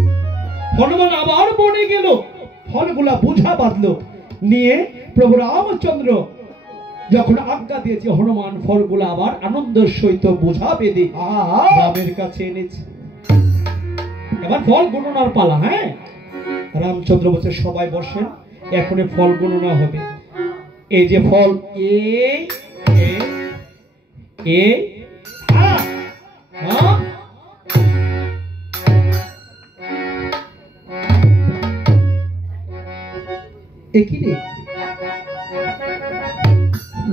হনুমান আবার বনে গেল, ফলগুলা বুঝা বাঁধলো, নিয়ে প্রভু রামচন্দ্র যখন আজ্ঞা দিয়েছে, হনুমান ফলগুলা আবার আনন্দের সহিত বুঝা বেঁধে রামের কাছে এনেছে। এবার ফল গণনার পালা। হ্যাঁ, রামচন্দ্র বলছে সবাই বসেন, এখন ফল গণনা হবে। এই যে ফল, একই রে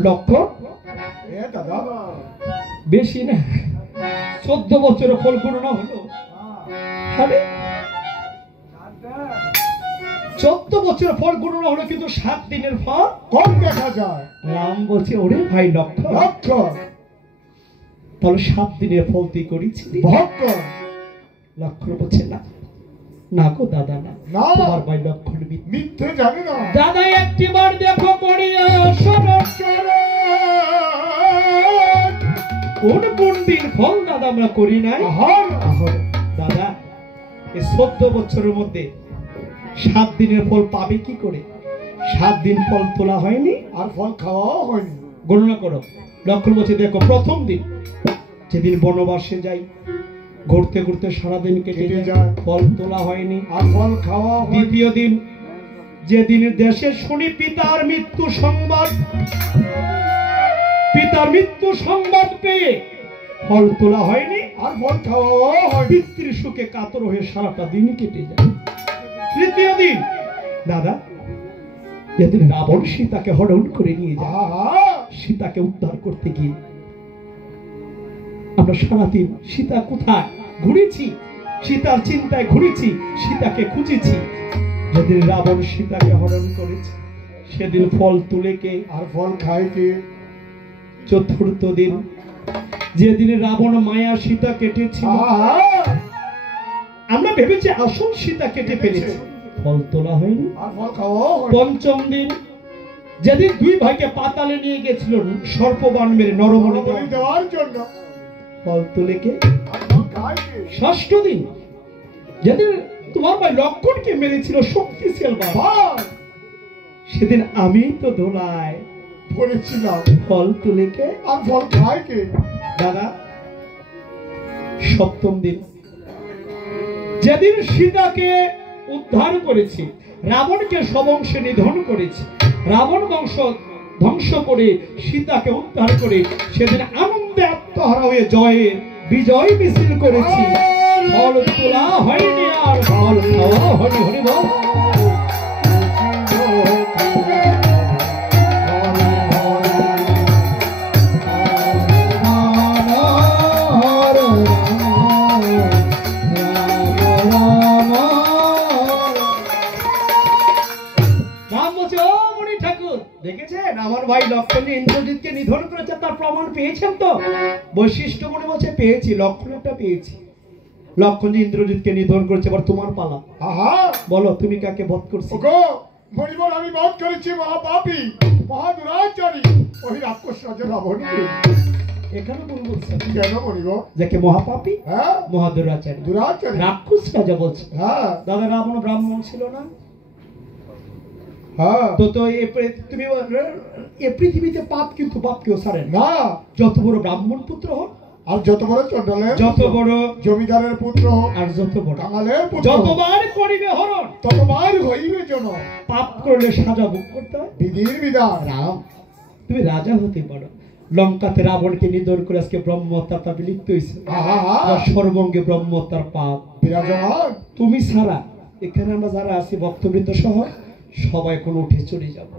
লক্ষ্য বেশি না, 14 বছরের ফল গণনা হলো। 14 বছরের ফল গণনা হলো, কিন্তু 7 দিনের ফল কম দেখা যায়। রাম বলছে, ওরে ভাই লক্ষ্য, তাহলে 7 দিনের ফল তুই করেছিলি? লক্ষ্য বলছে, না না গো দাদা, না, তোমার ভাই লক্ষণ মিথ্যে জানে না। দাদা একটিবার দেখো করিয়া কোন দিন ফল দাদা আমরা করি নাই। দাদা, এই 14 বছরের মধ্যে 7 দিনের ফল পাবে কি করে? 7 দিন ফল তোলা হয়নি আর ফল খাওয়াও হয়নি। গণনা করো। লক্ষণ বলছে, দেখো প্রথম দিন যেদিন বনবাসে যাই, ঘুরতে ঘুরতে সারাদিন কেটে যায়, ফল তোলা হয়নি আর ফল খাওয়া। দ্বিতীয় দিন যেদিন দেশে শুনি পিতার মৃত্যু সংবাদ পেয়ে ফল তোলা হয়নি, আর ফল খাওয়া হয়। পিতৃ সুখে কাতর হয়ে সারাটা দিন কেটে যায়। তৃতীয় দিন দাদা, যেদিন রাবণ সীতাকে হরণ করে নিয়ে যায়, সীতাকে উদ্ধার করতে গিয়ে আমরা সারাদিন সীতা কোথায় ঘুরেছি, সীতার চিন্তায় ঘুরেছি, সীতাকে খুঁজেছি। যেদিন রাবণ সীতাকে হরণ করেছে সেদিন ফল তুলে কে, আর ফল খায় কে? চতুর্থ দিন যেদিন রাবণ মায়া সীতা কেটেছিল, আমরা ভেবেছি আসল সীতা কেটে ফেলেছে, ফল তোলা হয়নি, আর ফল খাওয়া হয়। পঞ্চম দিন যেদিন দুই ভাইকে পাতালে নিয়ে গেছিল সর্পবাণ মেরে নরমণি দেওয়ার জন্য, ফল তুলে কে? আর ফল খায় কে? ষষ্ঠ দিন যেদিন তোমার ভাই লক্ষণকে মেরেছিল শক্তিশাল বাণ, সেদিন আমি তো ধোলায় পড়েছিলাম, ফল তুলে কে? আর ফল খায় কে? দাদা, সপ্তম দিন যেদিন সীতাকে উদ্ধার করেছি, রাবণকে সবংশে নিধন করেছি, রাবণ বংশ ধ্বংস করে সীতাকে উদ্ধার করে সেদিন আনন্দে আত্মহারা হয়ে জয়ের বিজয় মিছিল করেছি। ফল তোলা হয়নি আর ফল খাওয়া হয়নি। হরি বল। দেখেছেন আমার ভাই লক্ষণ ইন্দ্রজিৎকে নিধন করেছে, তার প্রমাণ পেয়েছেন তো? বৈশিষ্ট্য মনে বলছে পেয়েছি, লক্ষণটা পেয়েছি। লক্ষণ যে ইন্দ্রজিৎকে নিধন করেছে, এবার তোমার পালা। বলো তুমি কাকে বধ করছো? মণিবর আমি বধ করেছি মহাপাপী মহাদুরাচারী ওই রাক্ষস রাজা রাবণকে। এখানে কোন বলছেন? কেন মণিবর? যাকে মহাপাপী, হ্যাঁ, মহাদুরাচারী, দুরাচারী রাক্ষস রাজা বলছে। হ্যাঁ দাদা, রাবণ ব্রাহ্মণ ছিল না? হ্যাঁ, তো তুমি এ পৃথিবীতে পাপ কিন্তু পাপ কেউ ছাড়ে না। যত বড় ব্রাহ্মণ পুত্র হোক, আর যত বড় চন্ডালের, যত বড় জমিদারের পুত্র হোক, আর যত বড় কাঙালের পুত্র, যতবার করিবে হরণ ততবার হইবে জন। পাপ করলে সাজা ভোগ করতে হয়। বিধির বিধান। রাম, তুমি রাজা হতে পারো। লঙ্কাতে রাবণকে নিধন করে আজকে ব্রহ্মহত্যার পাপে লিপ্ত হয়েছে। সর্বঙ্গে ব্রহ্মহত্যার পাপ বিরাজমান। তুমি ছাড়া এখানে আমরা যারা আছি ভক্তবৃন্দ সহ সবাই এখন উঠে চলে যাব,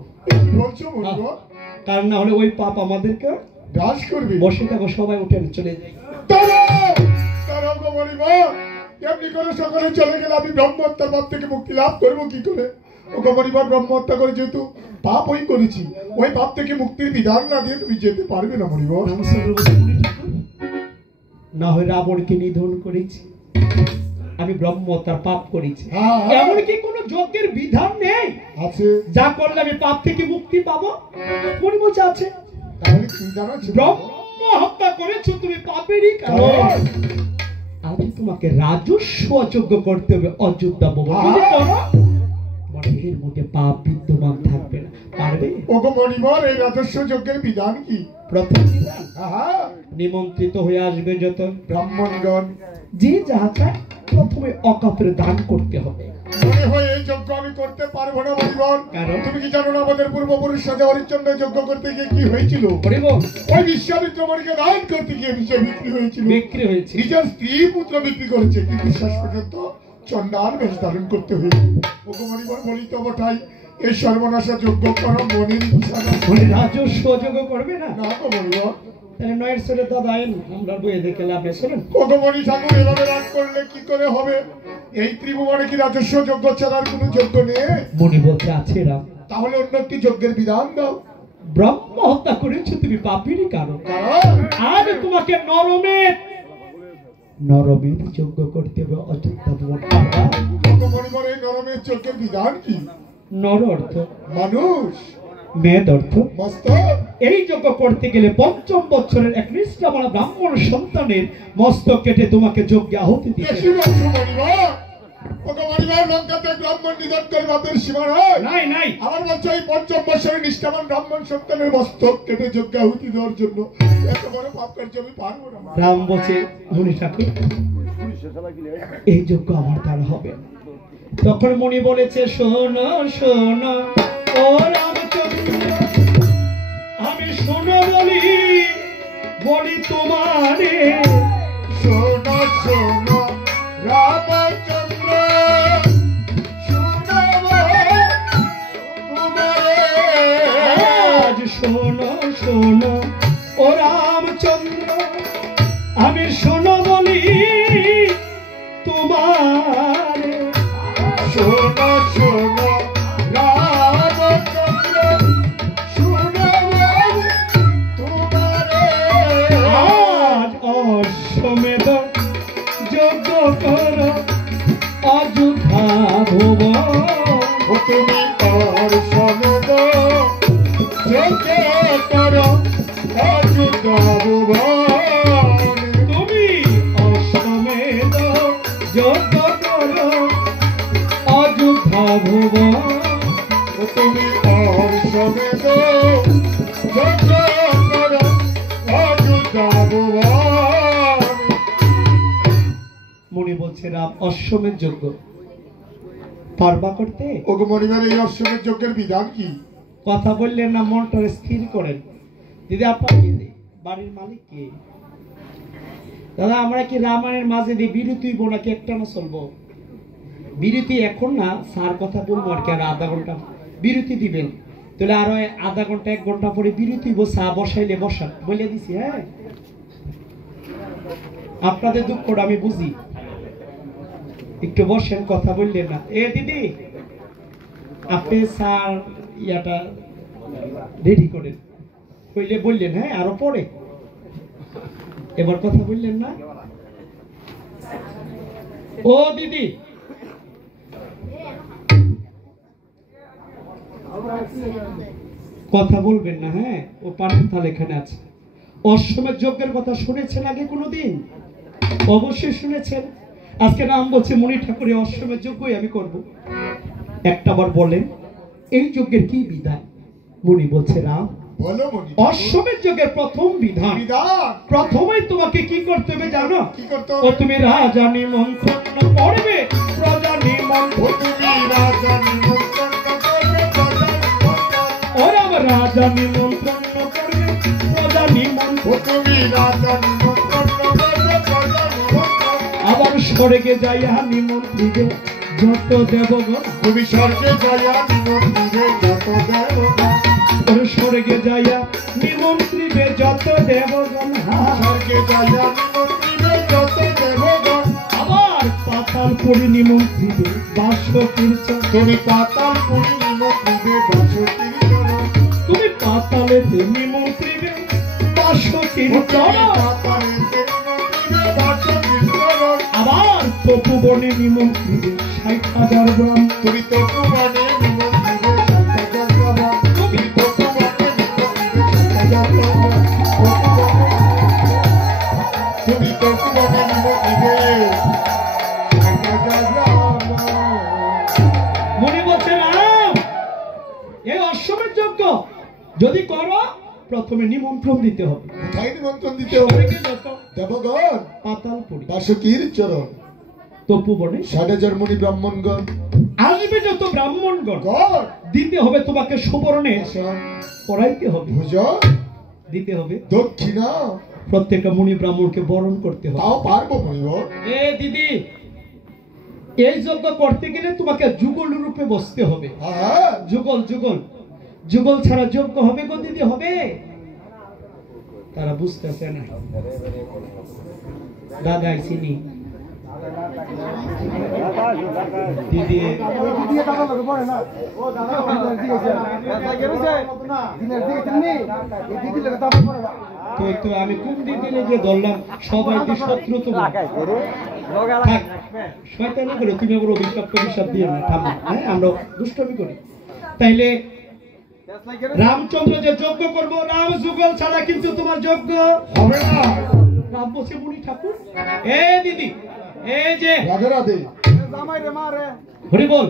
কারণ না হলে ওই পাপ আমাদেরকে গ্রাস করবে। বসে থাকো, সবাই উঠে চলে যাই। এমনি করে সকলে চলে গেলে আমি ব্রহ্মহত্যার পাপ থেকে মুক্তি লাভ করবো কি করে? ও গমরিবার ব্রহ্মহত্যা করে যেহেতু পাপ ওই করেছি, ওই পাপ থেকে মুক্তির বিধান না দিয়ে তুমি যেতে পারবে না মরিবর। না হয় রাবণকে নিধন করেছি, আমি ব্রহ্মহত্যার পাপ করেছি, এমন কি কোন যজ্ঞের বিধান নেই আছে যা করলে আমি পাপ থেকে মুক্তি পাবো? কোন বলছে আছে? তাহলে কি জানো, ব্রহ্ম হত্যা করেছো তুমি পাপেরই কারণ। আজ তোমাকে রাজস্ব যজ্ঞ করতে হবে অযোধ্যা ভবন, মনের মধ্যে পাপ বিদ্যমান থাকবে না। পারবে? ওগো মণিবর, এই রাজস্ব যজ্ঞের বিধান কি? প্রথম বিধান, নিমন্ত্রিত হয়ে আসবে যত ব্রাহ্মণগণ, যে যাহা চায় প্রথমে অকাতরে দান করতে হবে। মনে হয় এই যজ্ঞ আমি করতে পারবো না মণিবর। কারণ তুমি কি জানো না আমাদের পূর্বপুরুষ রাজা হরিশ্চন্দ্র যজ্ঞ করতে গিয়ে কি হয়েছিল? ওই বিশ্বামিত্র মণিকে দান করতে গিয়ে বিষয় বিক্রি হয়েছিল, বিক্রি হয়েছে। নিজের স্ত্রী পুত্র বিক্রি করেছে, কিন্তু শেষ পর্যন্ত চন্ডাল বেশ ধারণ করতে হয়েছে। ওগো মণিবর, বলি তো বটাই, এই সর্বনাশা যজ্ঞ করো মনের ইচ্ছা না। রাজস্ব যজ্ঞ করবে না? না গো মণিবর। তাহলে নয়ের ছেলে দাদা আইন আমরা বইয়ে দেখে লাভ শোনেন। ওগো মণি ঠাকুর, এভাবে রাগ করলে কি করে হবে? এই ত্রিভুবনে কি রাজস্ব যজ্ঞ ছাড়ার কোনো যজ্ঞ নেই? মণি বলতে আছে রাম। তাহলে অন্য একটি যজ্ঞের বিধান দাও। ব্রহ্ম হত্যা করেছো তুমি পাপেরই কারণ। আজ তোমাকে নরমের যজ্ঞ করতে হবে অযোধ্যা ভবন। এই নরমের যজ্ঞের বিধান কি? নর অর্থ মানুষ, মেদ অর্থ মস্তক। এই যজ্ঞ করতে গেলে পঞ্চম বছরের এক নিষ্ঠাবান ব্রাহ্মণ সন্তানের মস্তক কেটে তোমাকে যজ্ঞে আহুতি দিতে পঞ্চম বছরের নিষ্ঠাবান ব্রাহ্মণ সন্তানের মস্তক কেটে যজ্ঞে আহুতি দেওয়ার জন্য এত বড় পাপ কার্য আমি পারবো না। রাম বলছে, মণি ঠাকুর এই যজ্ঞ আমার দ্বারা হবে না। তখন মণি বলেছে, শোনো শোনো ও রামচন্দ্র, আমি শোনো বলি তোমার তোমারে শোনো শোনো রামচন্দ্র শোনাবো তোমারে আজ শোনো শোনো ও রামচন্দ্র আমি শোনো বলি তোমারে শোনো শোনো রামচন্দ্র শোনাবো তোমারে আজ অশ্বমেধ যজ্ঞ কর অযোধ্যা ভুবন ও তুমি আর সমেত যোগ্য করো অযোধ্যা ভুবন তুমি অশ্বমেধ যজ্ঞ কর অযোধ্যা ভুবন ও তুমি আর সমেত যোগ্য করো অযোধ্যা ভুবন মনে বলছে রাম অশ্বমেধ যজ্ঞ পারবা করতে ওগো মণিবার এই অশ্বমেধ যজ্ঞের বিধান কি কথা বললেন না মনটা স্থির করেন দিদি আপনার বাড়ির মালিক কে দাদা আমরা কি রামায়ণের মাঝে দিয়ে বিরতি হইব নাকি একটানা চলবো বিরতি এখন না স্যার কথা বলবো আর কি আর আধা ঘন্টা বিরতি দিবেন তাহলে আরো আধা ঘন্টা 1 ঘন্টা পরে বিরতি হইব চা বসাইলে বসান বলে দিছি হ্যাঁ আপনাদের দুঃখটা আমি বুঝি একটু বসেন কথা বললেন না এ দিদি আপনি স্যার ইয়াটা রেডি করেন কইলে বললেন হ্যাঁ আরো পরে এবার কথা বললেন না ও দিদি কথা বলবেন না হ্যাঁ ও পানির থাল এখানে আছে অশ্বমেধ যজ্ঞের কথা শুনেছেন আগে কোনোদিন অবশ্যই শুনেছেন আজকে নাম বলছে মণি ঠাকুরের অশ্বমেধ যজ্ঞই আমি করব একটাবার বলেন এই যজ্ঞের কি বিধান মণি বলছে রাম বলো মণি অশ্বমেধ যজ্ঞের প্রথম বিধান বিধান প্রথমেই তোমাকে কি করতে হবে জানো কি করতে ও হবে তুমি রাজা নিমন্ত্রণ করবে প্রজা নিমন্ত্রণ ও তুমি রাজা নিমন্ত্রণ করবে প্রজা নিমন্ত্রণ ওরা রাজা নিমন্ত্রণ করবে প্রজা নিমন্ত্রণ ও তুমি রাজা নিমন্ত্রণ করবে প্রজা নিমন্ত্রণ আবার স্বর্গে যাইয়া নিমন্ত্রিত যত দেবগণ তুমি স্বর্গে যাইয়া নিমন্ত্রিবে যত দেবগণ ওর স্বর্গে যাইয়া নিমন্ত্রিবে যত দেবগণ স্বর্গে যাইয়া নিমন্ত্রিবে যত দেবগণ আবার পাতাল পরি নিমন্ত্রিবে বাস্য কীর্তন তুমি পাতাল পুরী নিমন্ত্রিবে বাসুকীর চরণ তুমি পাতালেতে নিমন্ত্রিবে বাস্য ও তুমি কীর্তন পাতালেতে নিমন্ত্রিবে বাসুকীর চরণ আবার তপুবনে নিমন্ত্রিবে 60,000 গ্রাম তুমি তপুবনে নিমন্ত্রিবে 60,000 গ্রাম তুমি তপুবনে নিমন্ত্রিবে 60,000 গ্রাম তুমি তপুবনে নিমন্ত্রিবে 60,000 গ্রাম মনে বলছে রাম এই অশ্বমেধ যজ্ঞ যদি করো প্রথমে নিমন্ত্রণ দিতে হবে কোথায় নিমন্ত্রণ দিতে হবে স্বর্গে যত দেবগণ পাতাল পরি বাসুকীর চরণ তপুবনে 60,000 মুনি ব্রাহ্মণগণ আসবে যত ব্রাহ্মণগণ গণ দিতে হবে তোমাকে সুবর্ণে আসন পড়াইতে হবে ভোজন দিতে হবে দক্ষিণা প্রত্যেকটা মুনি ব্রাহ্মণকে বরণ করতে হবে তাও পারবো মনিবর এ দিদি এই যজ্ঞ করতে গেলে তোমাকে যুগল রূপে বসতে হবে হ্যাঁ যুগল যুগল যুগল ছাড়া যজ্ঞ হবে গো দিদি হবে তারা বুঝতেছে না দাদা চিনি দিদি তো আমি কোন দিদি লেগে ধরলাম সবাই শত্রু তো শয়তানি করে তুমি আবার অভিশাপ দিয়ে না থামো হ্যাঁ আমরা দুষ্টমি করি তাইলে রামচন্দ্র যে যজ্ঞ করবো রাম যুগল ছাড়া কিন্তু তোমার যজ্ঞ হবে না রাম বলছে মুনি ঠাকুর এ দিদি এই যে রাধে রাধে হরি বল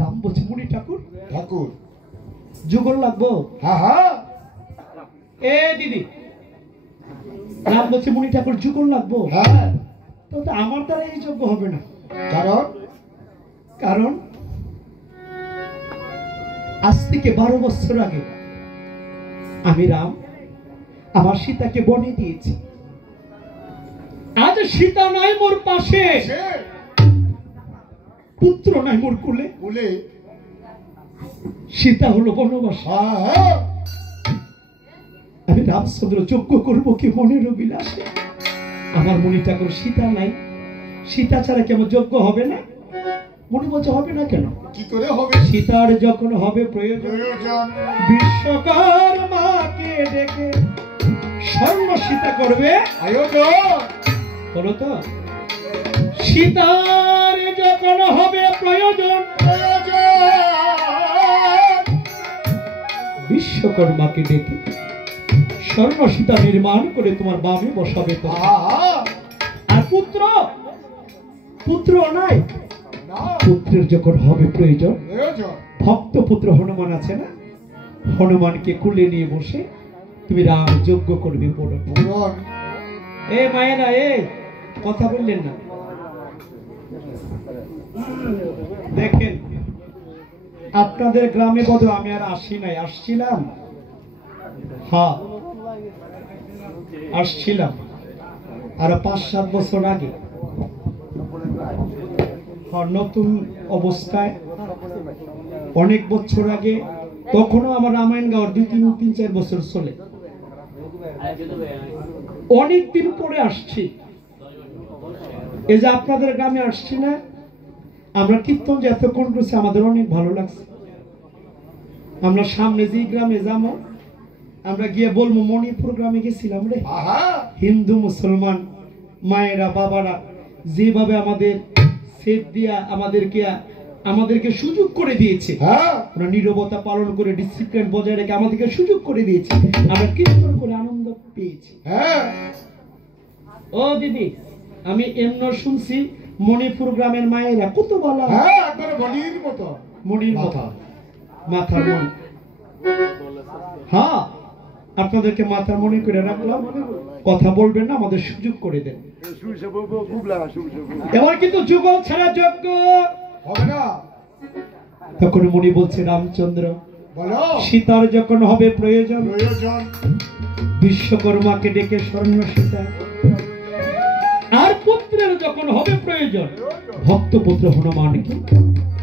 রাম বলছে মুনি ঠাকুর ঠাকুর যুগল লাগবো হ্যাঁ হ্যাঁ এ দিদি রাম বলছে মুনি ঠাকুর যুগল লাগবো হ্যাঁ তো আমার দ্বারা এই যজ্ঞ হবে না কারণ কারণ আজ থেকে 12 বছর আগে আমি রাম আমার সীতাকে বনে দিয়েছি। আজ সীতা নাই মোর পাশে, পুত্র নাই মোর কুলে, সীতা হলো বনবাসী। আমি রামচন্দ্র যজ্ঞ করবো কি মনের বিলাসে? আমার মনে ঠাকুর সীতা নাই, সীতা ছাড়া কেমন যজ্ঞ হবে না? মনে বলছে হবে না কেন? কি করে হবে? সীতার যখন হবে প্রয়োজন, বিশ্বকর্মাকে ডেকে স্বর্ণ সীতা করবে আয়োজন। বলো তো, সীতার যখন হবে প্রয়োজন, বিশ্বকর্মাকে ডেকে স্বর্ণ সীতা নির্মাণ করে তোমার বামে বসাবে। আর পুত্র, পুত্র নাই, পুত্রের যখন হবে প্রয়োজন, ভক্ত পুত্র হনুমান আছে না, হনুমানকে কুলে নিয়ে বসে তুমি রাম যজ্ঞ করবে। এ মায়েরা, এ কথা বললেন না। দেখেন, আপনাদের গ্রামে বোধ আমি আর আসি নাই, আসছিলাম, হ্যাঁ আসছিলাম আর 5-7 বছর আগে, নতুন অবস্থায়, অনেক বছর আগে। তখনও আমার রামায়ণ গাওয়ার 2-3-4 বছর চলে। অনেকদিন পরে আসছি, এই যে আপনাদের গ্রামে আসছি না, আমরা কীর্তন যে এতক্ষণ করছি আমাদের অনেক ভালো লাগছে। আমরা সামনে যে গ্রামে যাবো, আমরা গিয়ে বলবো মণিপুর গ্রামে গেছিলাম রে। হিন্দু মুসলমান মায়েরা বাবারা যেভাবে আমাদের সেট দিয়া আমাদেরকে সুযোগ করে দিয়েছে, আমরা নীরবতা পালন করে ডিসিপ্লিন বজায় রেখে আমাদেরকে সুযোগ করে দিয়েছে, আমরা কীর্তন করে আনন্দ পেয়েছি। ও দিদি, আমি এমন শুনছি মণিপুর গ্রামের মায়েরা কত বলা, মণির মতো মাথার মন। হ্যাঁ, আপনাদেরকে মাথার মনে করে রাখলাম, কথা বলবেন না, আমাদের সুযোগ করে দেন। এবার কিন্তু যুগল ছাড়া যজ্ঞ হবে না। তখন মুনি বলছে, রামচন্দ্র সীতার যখন হবে প্রয়োজন, বিশ্বকর্মাকে ডেকে স্বর্ণ সীতা, আর পুত্রের যখন হবে প্রয়োজন, ভক্ত পুত্র হনুমানকে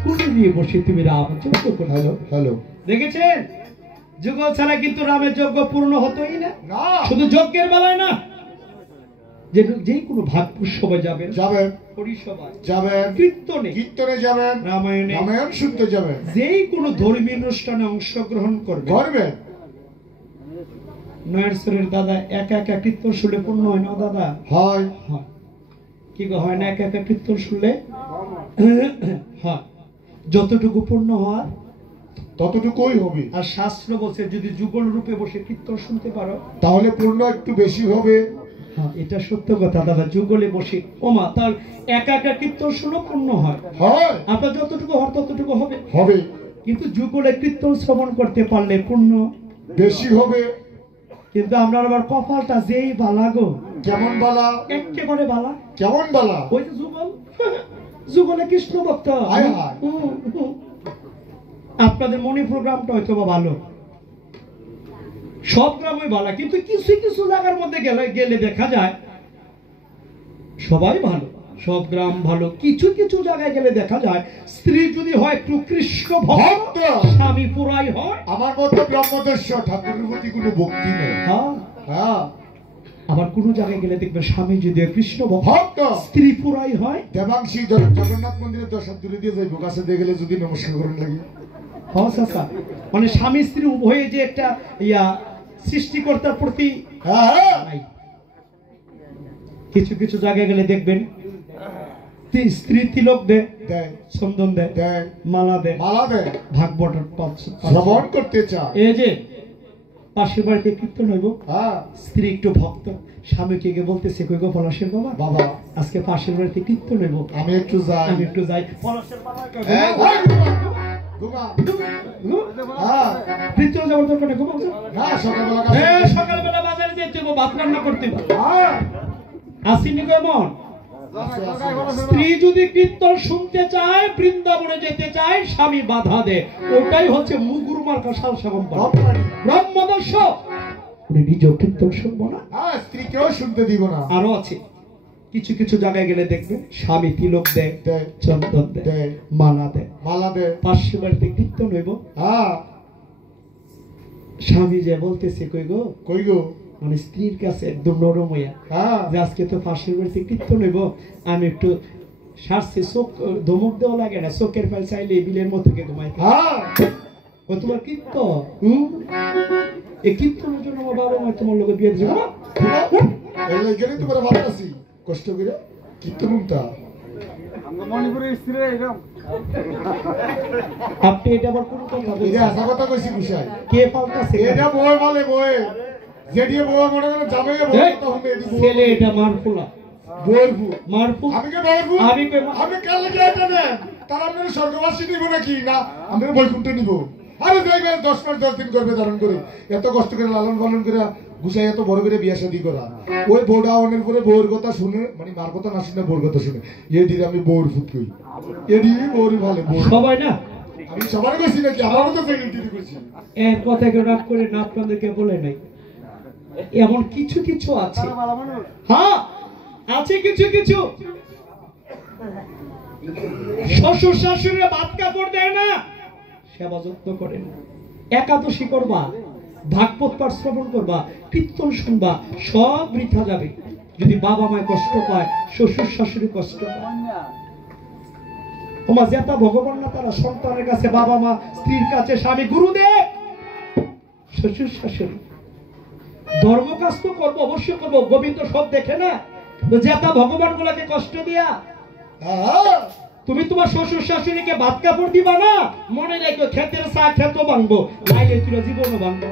কুলে নিয়ে বসে তুমি রাম যজ্ঞ করো। হ্যালো, দেখেছেন? যুগল ছাড়া কিন্তু রামের যজ্ঞ পূর্ণ হতোই না। শুধু যজ্ঞের বেলায় না, যে কোনো ভাগপুর সভায় যাবেন, হরিসভায় যাবেন, কীর্তনে যাবেন, রামায়ণ শুনতে যাবেন, যেই কোনো ধর্মীয় অনুষ্ঠানে অংশগ্রহণ করবেন। নয়েশ্বরের দাদা একা একা কীর্তন শুনলে পূর্ণ হয় না দাদা? হয়। কি গো, হয় না? একা একা কীর্তন শুনলে হয়, যতটুকু পূর্ণ হয় ততটুকুই হবে। আর শাস্ত্র বলছে যদি যুগল রূপে বসে কীর্তন শুনতে পারো তাহলে পূর্ণ একটু বেশি হবে। হ্যাঁ, এটা সত্য কথা দাদা, যুগলে বসে ওমা তার একা একা কীর্তন শুনো পূর্ণ হয়। আপনার যতটুকু হয় ততটুকু হবে, কিন্তু যুগলে কীর্তন শ্রবণ করতে পারলে পূর্ণ বেশি হবে। কিন্তু আমরা আবার কপালটা যেই বালা গো। কেমন বালা? একেবারে বালা। কেমন বালা? ওই যে যুগলে কৃষ্ণ ভক্ত। আপনাদের মণিপুর গ্রামটা হয়তো বা ভালো, সব গ্রামই ভালো, কিন্তু কিছু কিছু জায়গার মধ্যে গেলে দেখা যায় সবাই ভালো, সব গ্রাম ভালো। কিছু কিছু জায়গায় গেলে দেখা যায় স্ত্রী যদি হয় একটু কৃষ্ণ ভক্ত, স্বামী পুরাই হয় আমার মতো ব্রহ্মদর্শ, ঠাকুরের প্রতি কোনো ভক্তি নেই। আবার কোন জায়গায় গেলে দেখবে স্বামী যদি কৃষ্ণ ভক্ত, স্ত্রী পুরাই হয়। দেবাংশী জগন্নাথ মন্দিরের দর্শন দূরে দিয়ে যাইব, কাছে দিয়ে গেলে যদি নমস্কার করেন লাগে। মানে স্বামী স্ত্রী উভয়ে যে একটা সৃষ্টিকর্তার প্রতি। কিছু কিছু জায়গায় গেলে দেখবেন স্ত্রী তিলক দেয়, চন্দন দেয়, মালা দেয়, ভাগবত শ্রবণ করতে চায়। এই যে পাশের বাড়িতে কীর্তন হইব, স্ত্রী একটু ভক্ত, স্বামীকে গিয়ে বলতেছে কই গো পলাশের বাবা আজকে পাশের বাড়িতে কীর্তন হইব, আমি একটু যাই। পলাশের বাবা সকালবেলা বাজারে যেতে ভাত রান্না করতে আসিনি কেমন। স্ত্রী যদি কীর্তন শুনতে চায়, বৃন্দাবনে যেতে চায়, স্বামী বাধা দেয়, ওটাই হচ্ছে মুগুর মার্কা সালসা কোম্পানি ব্রহ্মদর্শ। উনি নিজেও কীর্তন শুনবো না, হ্যাঁ স্ত্রীকেও শুনতে দিব না। আরো আছে কিছু কিছু জায়গায় গেলে দেখবেন স্বামী তিলক দেয়, দেয়, চন্দন দেয়, দেয়, মালা দেয়, মালা দেয়। পাশের বাড়িতে কীর্তন হইব, হ্যাঁ স্বামী যে বলতেছে কই গো, কই গো, মানে স্ত্রীর কাছে একদম নরম হইয়া হ্যাঁ যে আজকে তো পাশের বাড়িতে কীর্তন হইব, আমি একটু সারছে, চোখ ধমক দেওয়া লাগে না, চোখের ফাইল চাইলে বিলের মতো কে ঘুমাইতে। হ্যাঁ ও তোমার কীর্তন, এই কীর্তনের জন্য আমার বাবা মা তোমার লোকে বিয়ে দিয়েছে। এই লেগে তোমার ভাবতাছি কষ্ট করে কীর্তনটা। আপনি এটা আবার কোন কথা এটা বলছেন? আশা কথা কইছি বিষয়। কে ফালতাছে? এটা বই বলে বই, যেটিয়ে বই মনে করে জামাইয়ে বই কথা হুমে এদি বই। ছেলে এটা মারফুলা, বইবু মারফু। আমি কে বইবু, আমি কে আমি কাল লাগে এটা নেন তার আপনারা স্বর্গবাসী নিব নাকি না আমরা বৈকুণ্ঠ নিব? আরে যাইবে 10 মাস 10 দিন করবে ধারণ করে, এত কষ্ট করে লালন পালন করে গুছাই এত বড় করে বিয়া শাদী করা, ওই বউটা অনের পরে বউর কথা শুনে, মানে মার কথা না শুনে বউর কথা শুনে, এডি আমি বউর ফুট কই, এডি বউর ভালো বউ। সবাই না, আমি সবার কইছি নাকি আমারও তো সেকেন্ডারি কইছি। এর কথা কেউ রাগ করে না, আপনাদেরকে বলে নাই। এমন কিছু কিছু আছে, হ্যাঁ আছে কিছু কিছু শ্বশুর শাশুড়িরা ভাত কাপড় দেয় না, সেবা যত্ন করে না, একাদশী করবা, ভাগবত পাঠ শ্রবণ করবা, কীর্তন শুনবা, সব বৃথা যাবে যদি বাবা মায় কষ্ট পায়, শ্বশুর শাশুড়ি কষ্ট পায়। ওমা জেতা ভগবান না তারা সন্তানের কাছে, বাবা মা, স্ত্রীর কাছে স্বামী, গুরুদেব, শ্বশুর শাশুড়ি। ধর্ম কাজ তো করবো, অবশ্যই করবো, গোবিন্দ সব দেখে না, তো জেতা ভগবান গুলাকে কষ্ট দিয়া হ্যাঁ তুমি তোমার শ্বশুর শাশুড়িকে ভাত কাপড় দিবা না, মনে রেখো ক্ষেতের চা খেত ভাঙবো, লাইলে তুই জীবনও ভাঙবো।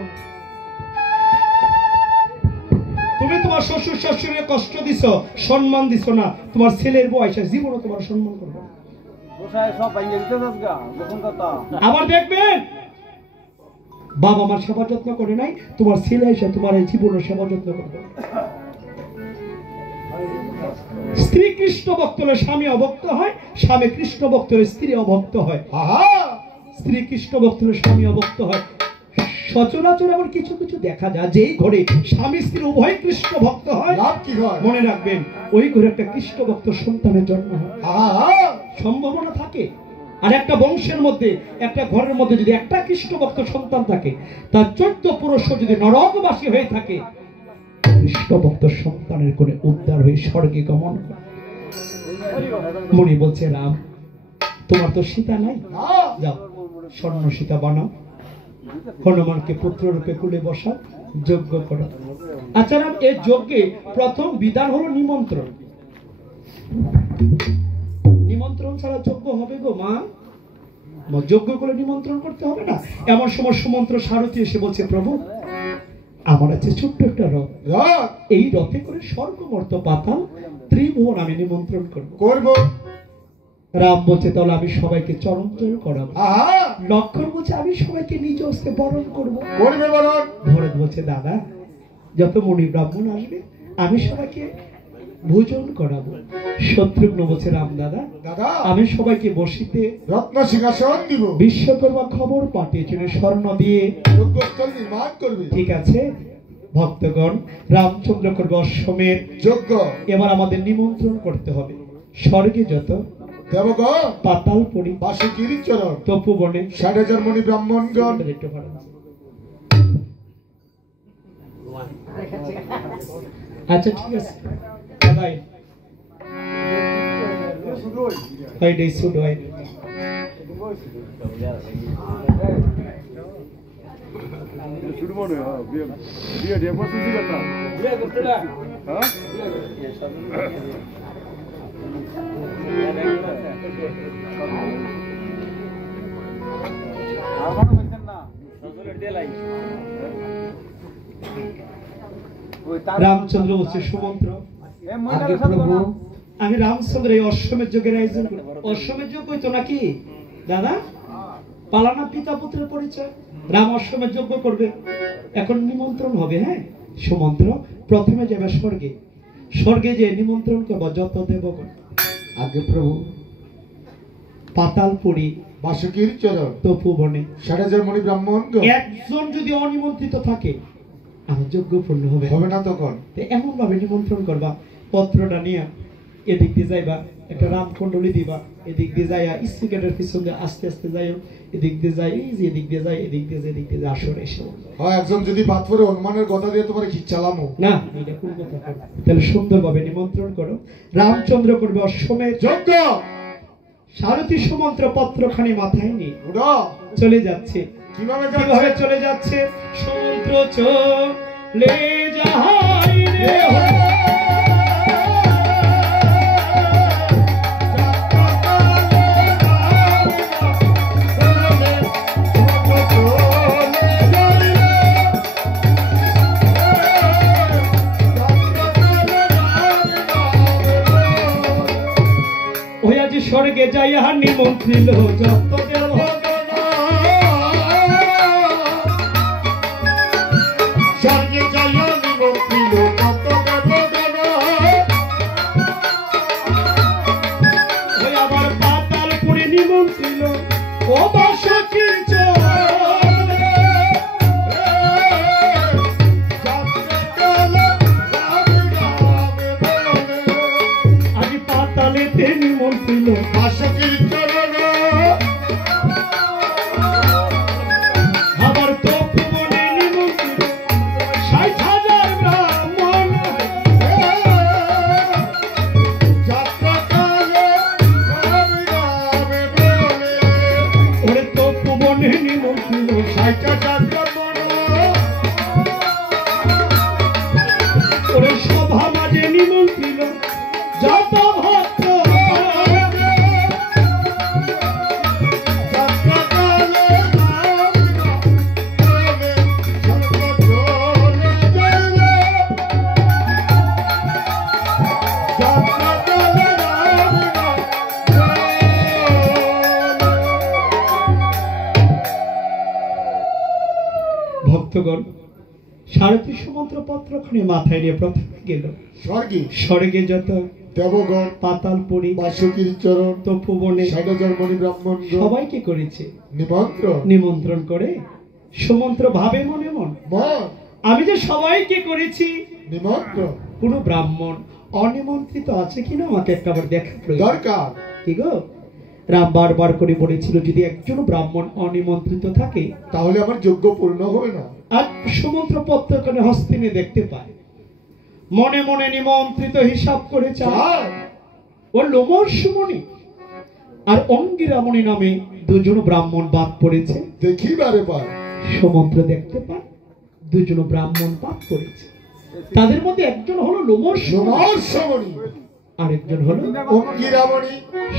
তুমি তোমার শ্বশুর শাশুড়িকে কষ্ট দিছ, সম্মান দিছ না, তোমার ছেলের বয়স জীবনও তোমার সম্মান করবে। আবার দেখবেন বাবা মার সেবা যত্ন করে নাই, তোমার ছেলে এসে তোমার এই জীবনের সেবা যত্ন করবে। স্ত্রী কৃষ্ণ ভক্ত হলে স্বামী অভক্ত হয়, স্বামী কৃষ্ণ ভক্ত হলে স্ত্রী অভক্ত হয়, স্ত্রী কৃষ্ণ ভক্ত হলে স্বামী অভক্ত হয়। সচরাচর আবার কিছু কিছু দেখা যায় যেই ঘরে স্বামী স্ত্রী উভয় কৃষ্ণ ভক্ত হয়, মনে রাখবেন ওই ঘরে একটা কৃষ্ণ ভক্ত সন্তানের জন্ম হয়, সম্ভাবনা থাকে। আর একটা বংশের মধ্যে, একটা ঘরের মধ্যে যদি একটা কৃষ্ণ ভক্ত সন্তান থাকে, তার 14 পুরুষ যদি নরকবাসী হয়ে থাকে, কৃষ্ণ ভক্ত সন্তানের কোণে উদ্ধার হয়ে স্বর্গে গমন করে। মনি বলছে রাম তোমার তো সীতা নাই, যাও স্বর্ণ সীতা বানাও, হনুমানকে পুত্র রূপে কুলে বসা, যজ্ঞ করো। আচ্ছা রাম, এই যজ্ঞে প্রথম বিধান হলো নিমন্ত্রণ। নিমন্ত্রণ ছাড়া যজ্ঞ হবে গো মা? যজ্ঞ করে নিমন্ত্রণ করতে হবে না? এমন সময় সুমন্ত্র সারথী এসে বলছে প্রভু আমার আছে ছোট্ট একটা রথ, এই রথে করে স্বর্গ মর্ত পাতাল ত্রিভুবন আমি নিমন্ত্রণ করবো। রাম বলছে তাহলে আমি সবাইকে চরণজল করাবো। লক্ষণ বলছে আমি সবাইকে নিজ হস্তে বরণ করবো। ভরত বলছে দাদা যত মুনি ব্রাহ্মণ আসবে আমি সবাইকে ভোজন করাবো। শত্রুঘ্ন বলছে রাম দাদা আমি সবাইকে বসিতে রত্ন সিংহাসন দিব, বিশ্বকর্মা খবর পাঠিয়েছেন স্বর্ণ দিয়ে যজ্ঞস্থল নির্মাণ করবে। ঠিক আছে ভক্তগণ, রামচন্দ্র করবে অশ্বমের যজ্ঞ। এবার আমাদের নিমন্ত্রণ করতে হবে স্বর্গে যত দেবগণ, পাতাল পরি, বাসুকির চরণ, তপোবনে 60,000 মুনি ব্রাহ্মণগণ। আচ্ছা ঠিক আছে দাদাই হয় দেই শুড হয় শুরু মনে হয় বিয়ে বিয়ে পছন্দ করতে বিয়ে করতে না হ্যাঁ আমার বলছেন না সজলের দেলাই রামচন্দ্র বলছে সুমন্ত্র আগে প্রভু আমি রামচন্দ্র এই অশ্বমের যজ্ঞের আয়োজন করি। অশ্বমের যজ্ঞ হইতো নাকি দাদা? পালানা পিতা পুত্রের পরিচয়। রাম অশ্বমের যজ্ঞ করবে, এখন নিমন্ত্রণ হবে। হ্যাঁ সুমন্ত্র প্রথমে যাবে স্বর্গে, স্বর্গে যে নিমন্ত্রণ করবো যত দেবগণ। আগে প্রভু পাতালপুরী, বাসুকির চরণ, তপোবনে 60,000 মুনি ব্রাহ্মণ। একজন যদি অনিমন্ত্রিত থাকে আমার যোগ্য পূর্ণ হবে। হবে না তখন তো এমন ভাবে নিমন্ত্রণ করবা, পত্রটা নিয়ে এদিক দিয়ে যাইবা, একটা রামকুণ্ডলী দিবা, এদিক দিয়ে যাইয়া স্পিকারের পিছন দিয়ে আস্তে আস্তে যাইও, এদিক দিয়ে যাই, এই যে এদিক দিয়ে যাই, এদিক দিয়ে এদিক দিয়ে আসর এসে হয়। একজন যদি বাদ পরে হনুমানের কথা দিয়ে তোমার কি চালামো না, এটা কোন কথা করো। তাহলে সুন্দরভাবে নিমন্ত্রণ করো। রামচন্দ্র করবে অশ্বমেধ যজ্ঞ। সারথি সুমন্ত্র পত্রখানি মাথায় নিয়ে উড়ো চলে যাচ্ছে। কিভাবে কিভাবে চলে যাচ্ছে? সমুদ্র চলে যাহাই রে ওই আজ স্বর্গে যাইয়া নিমন্ত্রিল যত দেব স্বর্গে যাইয়া নিমন্ত্রিল যত দেবগণ। ওই আবার পাতালপুরে নিমন্ত্রিল ও বাসকির আজ পাতালেতে নিমন্ত্রিল বাসকির চরণ। আবার তপবনে নিমন্ত্রিল ৬০,০০০ ব্রাহ্মণ। যাত্রাকালে রাম রাম বলে ওরে তপবনে নিমন্ত্রিল ৬০,০০০ ব্রাহ্মণ। ওরে সভা মাঝে নিমন্ত্রিল যত ভক্ত। যাত্রাকালে রাম রাম বলে সর্বজনে জয়লে। যাত্রাকালে রাম রাম ভক্তগণ সারথি সুমন্ত্র পত্রখানি মাথায় নিয়ে প্রথমে গেল স্বর্গে স্বর্গে যত দেবগণ পাতালপুরী বাসুকীর চরণ তপবনে ৬০,০০০ মণি ব্রাহ্মণ সবাইকে করেছে নিমন্ত্রণ। নিমন্ত্রণ করে সুমন্ত্র ভাবে মনে মন, মন আমি যে সবাইকে করেছি, নিমন্ত্রণ কোন ব্রাহ্মণ অনিমন্ত্রিত আছে কিনা আমাকে একবার দেখা প্রয়োজন। দরকার। কি গো, রাম বারবার করে বলেছিল যদি একজন ব্রাহ্মণ অনিমন্ত্রিত থাকে তাহলে আমার যোগ্য পূর্ণ হবে না। আর সমুদ্র পত্রখানি হস্তে নিয়ে দেখতে পায়, মনে মনে নিমন্ত্রিত হিসাব করে চায়। ও লোমর্ষমণি আর অঙ্গিরামণি নামে দুজন ব্রাহ্মণ বাদ পড়েছে। দেখিবারে পায় সমুদ্র দেখতে পায় দুজন ব্রাহ্মণ বাদ পড়েছে। তাদের মধ্যে একজন হলো লোমর্ষমণি, আরেকজন হলো অঙ্গিরামণি।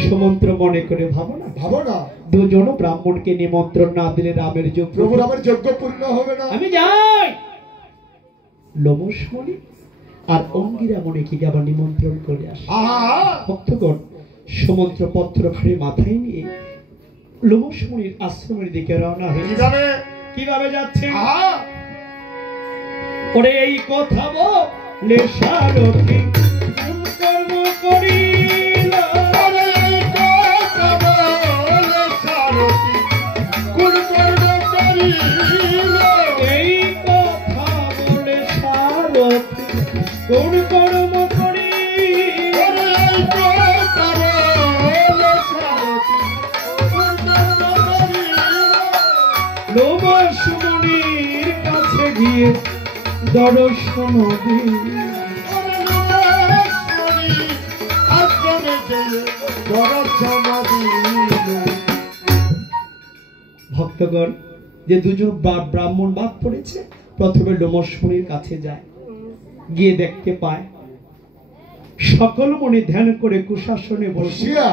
সমুদ্র মনে করে ভাবনা ভাবনা দুজন ব্রাহ্মণকে নিমন্ত্রণ না দিলে রামের যোগ্য প্রভু আমার যোগ্য পূর্ণ হবে না। আমি যাই। লোমসমণি আর অঙ্গিরামণিকে আবার নিমন্ত্রণ করে আসে। ভক্তগণ সমুদ্র পত্রখানি মাথায় নিয়ে লোমসমণির আশ্রমের দিকে রওনা হয়ে কিভাবে যাচ্ছে? ওরে এই কথা বলে সারথি কোন কর্ম করিল, কোন কর্ম করিল, এই কথা বলে সারথি কোন কর্ম করিল, লোমসমণির কাছে গিয়ে দর্শন দিল। ভক্তগণ যে দুজন ব্রাহ্মণ বাদ পড়েছে প্রথমে লোমসমণির কাছে যায়, গিয়ে দেখতে পায় সকল মনে ধ্যান করে কুশাসনে বসিয়া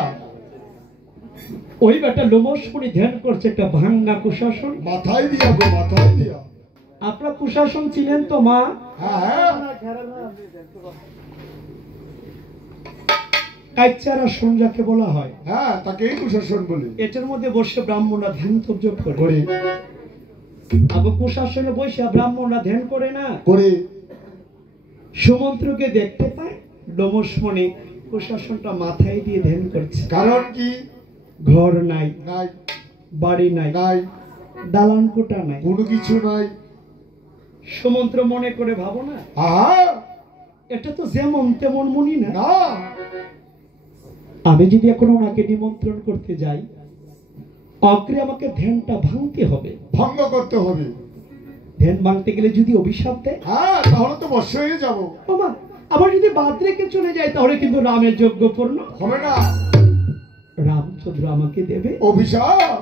ওই বেটা লোমসমণি ধ্যান করছে একটা ভাঙ্গা কুশাসন মাথায় দিয়া গো, মাথায় দিয়া। আপনার কুশাসন ছিলেন তো মা? হ্যাঁ, কাইচার আসন যাকে বলা হয়, হ্যাঁ তাকেই কুশাসন বলি। এটার মধ্যে বসে ব্রাহ্মণরা ধ্যান তর্জব করে। করি আবার কুশাসনে বসে ব্রাহ্মণরা ধ্যান করে না করি। সুমন্ত্রকে দেখতে পায় লোমসমণি কুশাসনটা মাথায় দিয়ে ধ্যান করছে। কারণ কি? ঘর নাই, নাই, বাড়ি নাই, নাই, দালান কোটা নাই, কোনো কিছু নাই। সুমন্ত্র মনে করে ভাবো না, আহা, এটা তো যেমন তেমন মনি না। না, আমি যদি এখন ওনাকে নিমন্ত্রণ করতে যাই, অগ্রে আমাকে ধ্যানটা ভাঙতে হবে। ভঙ্গ করতে হবে। ধ্যান ভাঙতে গেলে যদি অভিশাপ দেয়, হ্যাঁ, তাহলে তো বর্ষ হয়ে যাবো। বাবা, আবার যদি বাদ রেখে চলে যায়, তাহলে কিন্তু রামের যজ্ঞ পূর্ণ হবে না। রামচন্দ্র আমাকে দেবে অভিশাপ।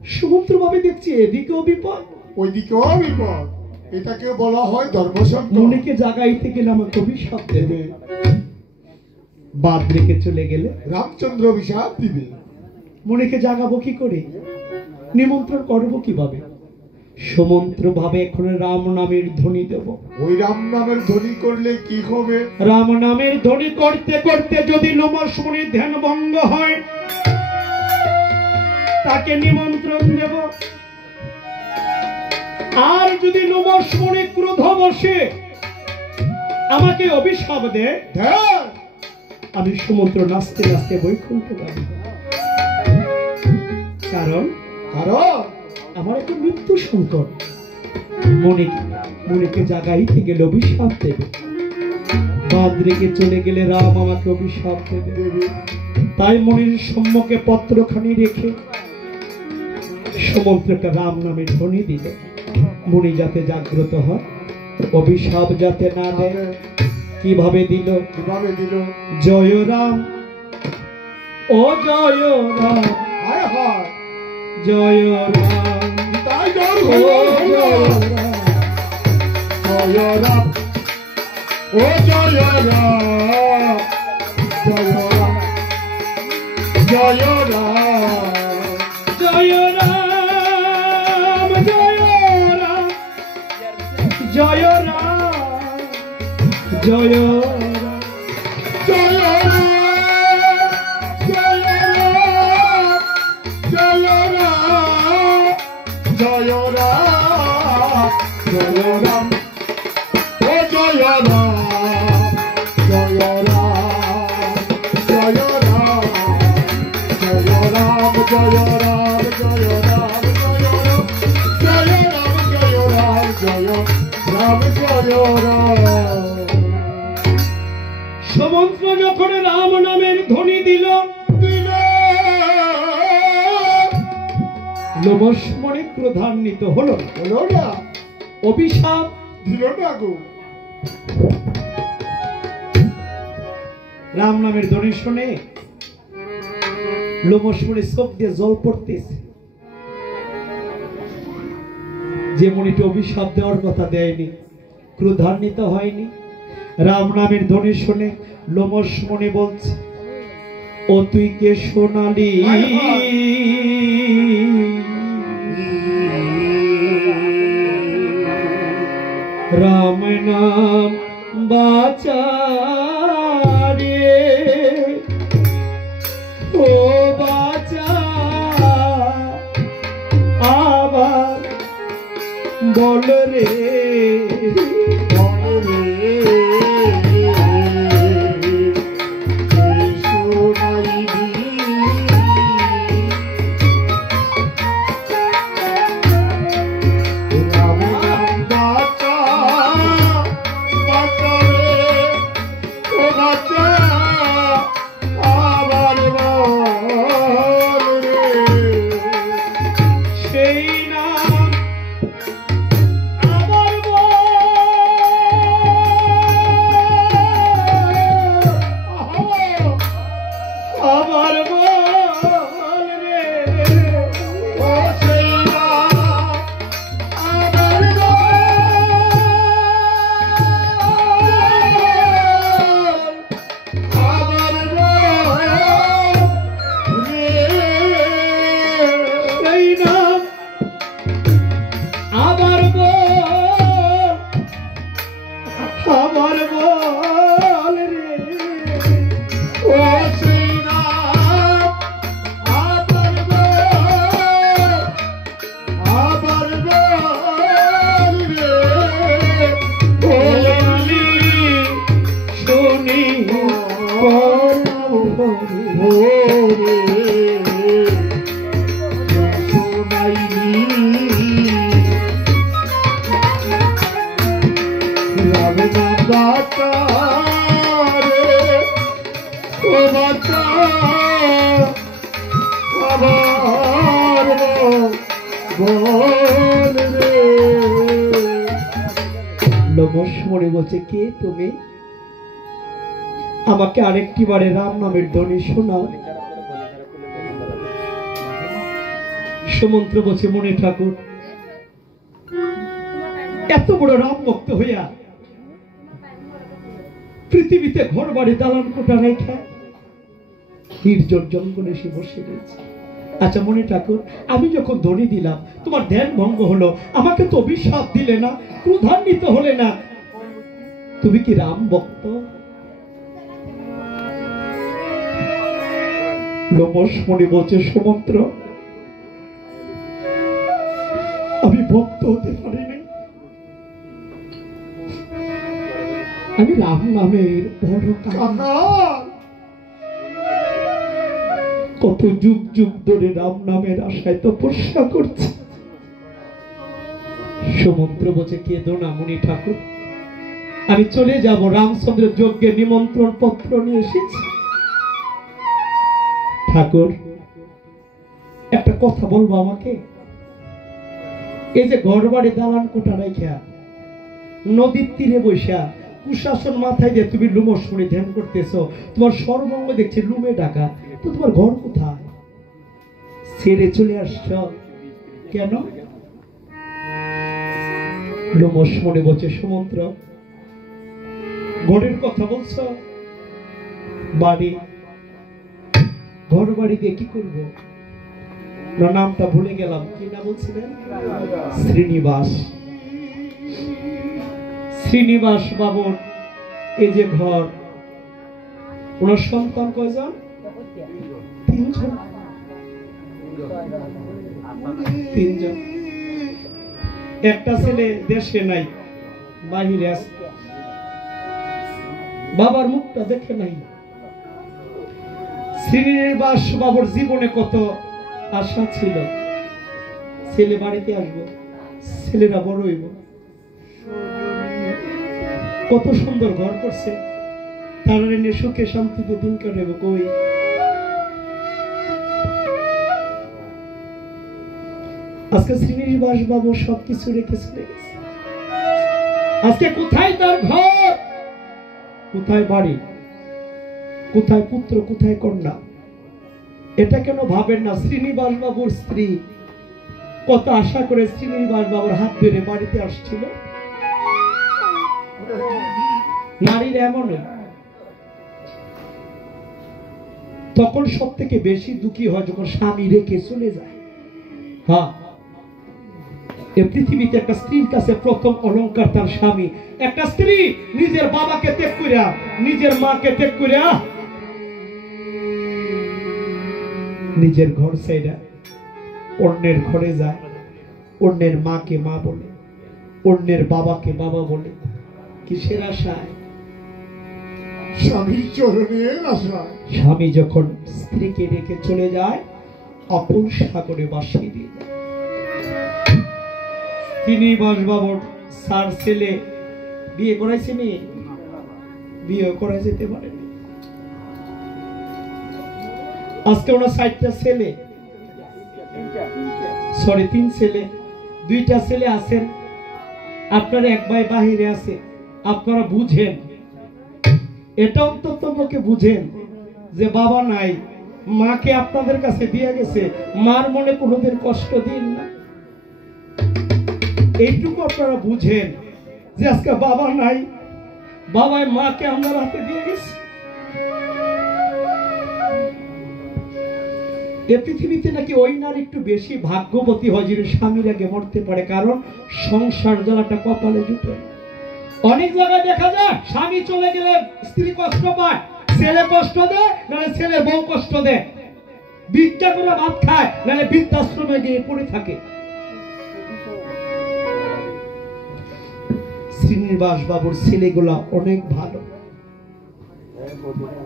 সুমন্ত্র ভাবে দেখছি এদিকেও বিপদ, ওইদিকেও বিপদ। এটাকে বলা হয় ধর্মসংকট। মনিকে জাগাইতে গেলে আমাকে অভিশাপ দেবে, বাদ রেখে চলে গেলে রামচন্দ্র অভিশাপ দিবে। মনিকে জাগাবো কি করে, নিমন্ত্রণ করবো কিভাবে? সুমন্ত্র ভাবে এখন রাম নামের ধ্বনি দেব। ওই রাম নামের ধ্বনি করলে কি হবে? রাম নামের ধ্বনি করতে করতে যদি লোমশ মুনির ধ্যান ভঙ্গ হয়, তাকে নিমন্ত্রণ দেব। আর যদি লোমশ মুনি ক্রোধ বসে আমাকে অভিশাপ দেয়, ধ্যান। আমি সুমন্ত্র নাচতে নাচতে বৈকুণ্ঠ যাব। কারণ কারণ আমার একটা মৃত্যু সংকট। মনিকে জাগাইতে গেলে অভিশাপ দেবে, বাদ রেখে চলে গেলে রাম আমাকে অভিশাপ দেবে। তাই মনির সম্মুখে পত্রখানি রেখে সুমন্ত্রকে রাম নামে ধ্বনি দিল। মনি যাতে জাগ্রত হয়, অভিশাপ যাতে না দেয়। কিভাবে দিল? কিভাবে দিল? জয় রাম, ও জয় রাম, হায় হায়, জয় রাম, তাই জয় ও হলো। জয় রাম, জয় রাম, ও জয় রাম, জয় রাম, জয় রাম, জয় রাম, জয় রাম, জয় রাম, জয় রাম, জয় রাম, জয় রাম, জয় রাম, জয় রাম, জয় রাম, ও জয় রাম, জয় রাম, জয় রাম, জয় রাম, জয় রাম, জয় রাম, জয় রাম, জয় রাম, জয় রাম, জয় রাম, জয় রাম। সুমন্ত্র যখন রাম নামের ধ্বনি দিল, লোমশ মনে ক্রোধান্বিত হলো। হলো না, অভিশাপ দিল না গো। রাম নামের ধ্বনি শুনে লোমশ মনে চোখ দিয়ে জল পড়তেছে। যে মনিটি অভিশাপ দেওয়ার কথা দেয়নি, ক্রোধান্বিত হয়নি, রাম নামের ধ্বনি শুনে লোমশ মনে বলছে, ও তুই কে সোনালি রাম নাম বাচারে, ও বাচা আবার বল রে, সেই নাম আবার বল লোমসমণি বলছে, কে তুমি? আমাকে আরেকটি বারে রাম নামের ধ্বনি শোনাও। সুমন্ত্র বলছে, মণি ঠাকুর, এত বড় রাম ভক্ত হইয়া পৃথিবীতে ঘর বাড়ি দালান কোঠা রেখা নির্জন জঙ্গলে এসে বসে রয়েছে। আচ্ছা মণি ঠাকুর, আমি যখন ধ্বনি দিলাম তোমার ধ্যান ভঙ্গ হলো, আমাকে তো অভিশাপ দিলে না, ক্রোধান্বিত হলে না, তুমি কি রাম ভক্ত? লোমসমণি বলছে, সুমন্ত্র, আমি ভক্ত হতে পারিনি, আমি রাম নামের বড় কত যুগ যুগ ধরে রাম নামের আশায় তপস্যা করছে। সমুদ্র বলছে, কেঁদো না মণি ঠাকুর, আমি চলে যাব, রামচন্দ্রের যজ্ঞে নিমন্ত্রণ পত্র নিয়ে এসেছি। ঠাকুর, একটা কথা বলবো আমাকে? এই যে ঘর বাড়ি দালান কোঠা রাইখা নদীর তীরে বৈশা কুশাসন মাথায় দিয়ে তুমি লোমসমণি ধ্যান করতেছো, তোমার সর্বঙ্গ দেখছি লুমে ঢাকা, তো তোমার ঘর কোথায়? ছেড়ে চলে আসছ কেন? লোমসমণি বলছে, সুমন্ত্র, ঘরের কথা বলছ, বাড়ি, ঘর বাড়ি দিয়ে কি করবো? না, নামটা ভুলে গেলাম, কি না বলছিলেন? শ্রীনিবাস। শ্রীনিবাস বাবুর এই যে ঘর, ওনার সন্তান কয়জন? তিনজন। একটা ছেলে দেশে নাই, বাহিরে আছে, বাবার মুখটা দেখে নাই। শ্রীনিবাস বাবুর জীবনে কত আশা ছিল, ছেলে বাড়িতে আসবো, ছেলেরা বড় হইব, কত সুন্দর ঘর করছে, তারা নিয়ে সুখে শান্তিতে দিন কাটাবো। কই আজকে শ্রীনিবাস বাবু সবকিছু রেখে চলে গেছে। আজকে কোথায় তার ঘর, কোথায় বাড়ি, কোথায় পুত্র, কোথায় কন্যা? এটা কেন ভাবেন না? শ্রীনিবাস বাবুর স্ত্রী কত আশা করে শ্রীনিবাস বাবুর হাত ধরে বাড়িতে আসছিল। নারীর এমন তখন সব থেকে বেশি দুঃখী হয় যখন স্বামী রেখে চলে যায়। হ্যাঁ, এই পৃথিবীতে একটা স্ত্রীর কাছে প্রথম অলংকার তার স্বামী। একটা স্ত্রী নিজের বাবাকে ত্যাগ করিয়া, নিজের মাকে ত্যাগ করিয়া, নিজের ঘর ছেড়ে অন্যের ঘরে যায়, অন্যের মাকে মা বলে, অন্যের বাবাকে বাবা বলে, কিসের আশায়? স্বামীর চরণের আশায়। স্বামী যখন স্ত্রীকে রেখে চলে যায়, অপর সাগরে বাসিয়ে দিয়ে যায়। শ্রীনিবাস বাবুর সার ছেলে বিয়ে করাইছেনি, বিয়ে করা যেতে পারে। আজকে ওনার 4টা ছেলে, সরি 3 ছেলে, 2টা ছেলে আছেন, আপনার এক ভাই বাহিরে আছে। আপনারা বুঝেন, এটা অন্তত পক্ষে বুঝেন যে বাবা নাই, মাকে আপনাদের কাছে দিয়ে গেছে, মার মনে কোনোদিন কষ্ট দিন না। এইটুকু আপনারা বুঝেন যে আজকে বাবা নাই, বাবাই মাকে আমার হাতে দিয়ে গেছে। এই পৃথিবীতে নাকি ওই নারী একটু বেশি ভাগ্যবতী হয় যিনি স্বামীর আগে মরতে পারে, কারণ সংসার জ্বালাটা কপালে জুটে। অনেক জায়গায় দেখা যায় স্বামী চলে গেলে স্ত্রী কষ্ট পায়, ছেলে কষ্ট দেয়, নাহলে ছেলের বউ কষ্ট দেয়, ভিক্ষা করে ভাত খায়, নাহলে বৃদ্ধাশ্রমে গিয়ে পড়ে থাকে। শ্রীনিবাস বাবুর ছেলেগুলা অনেক ভালো।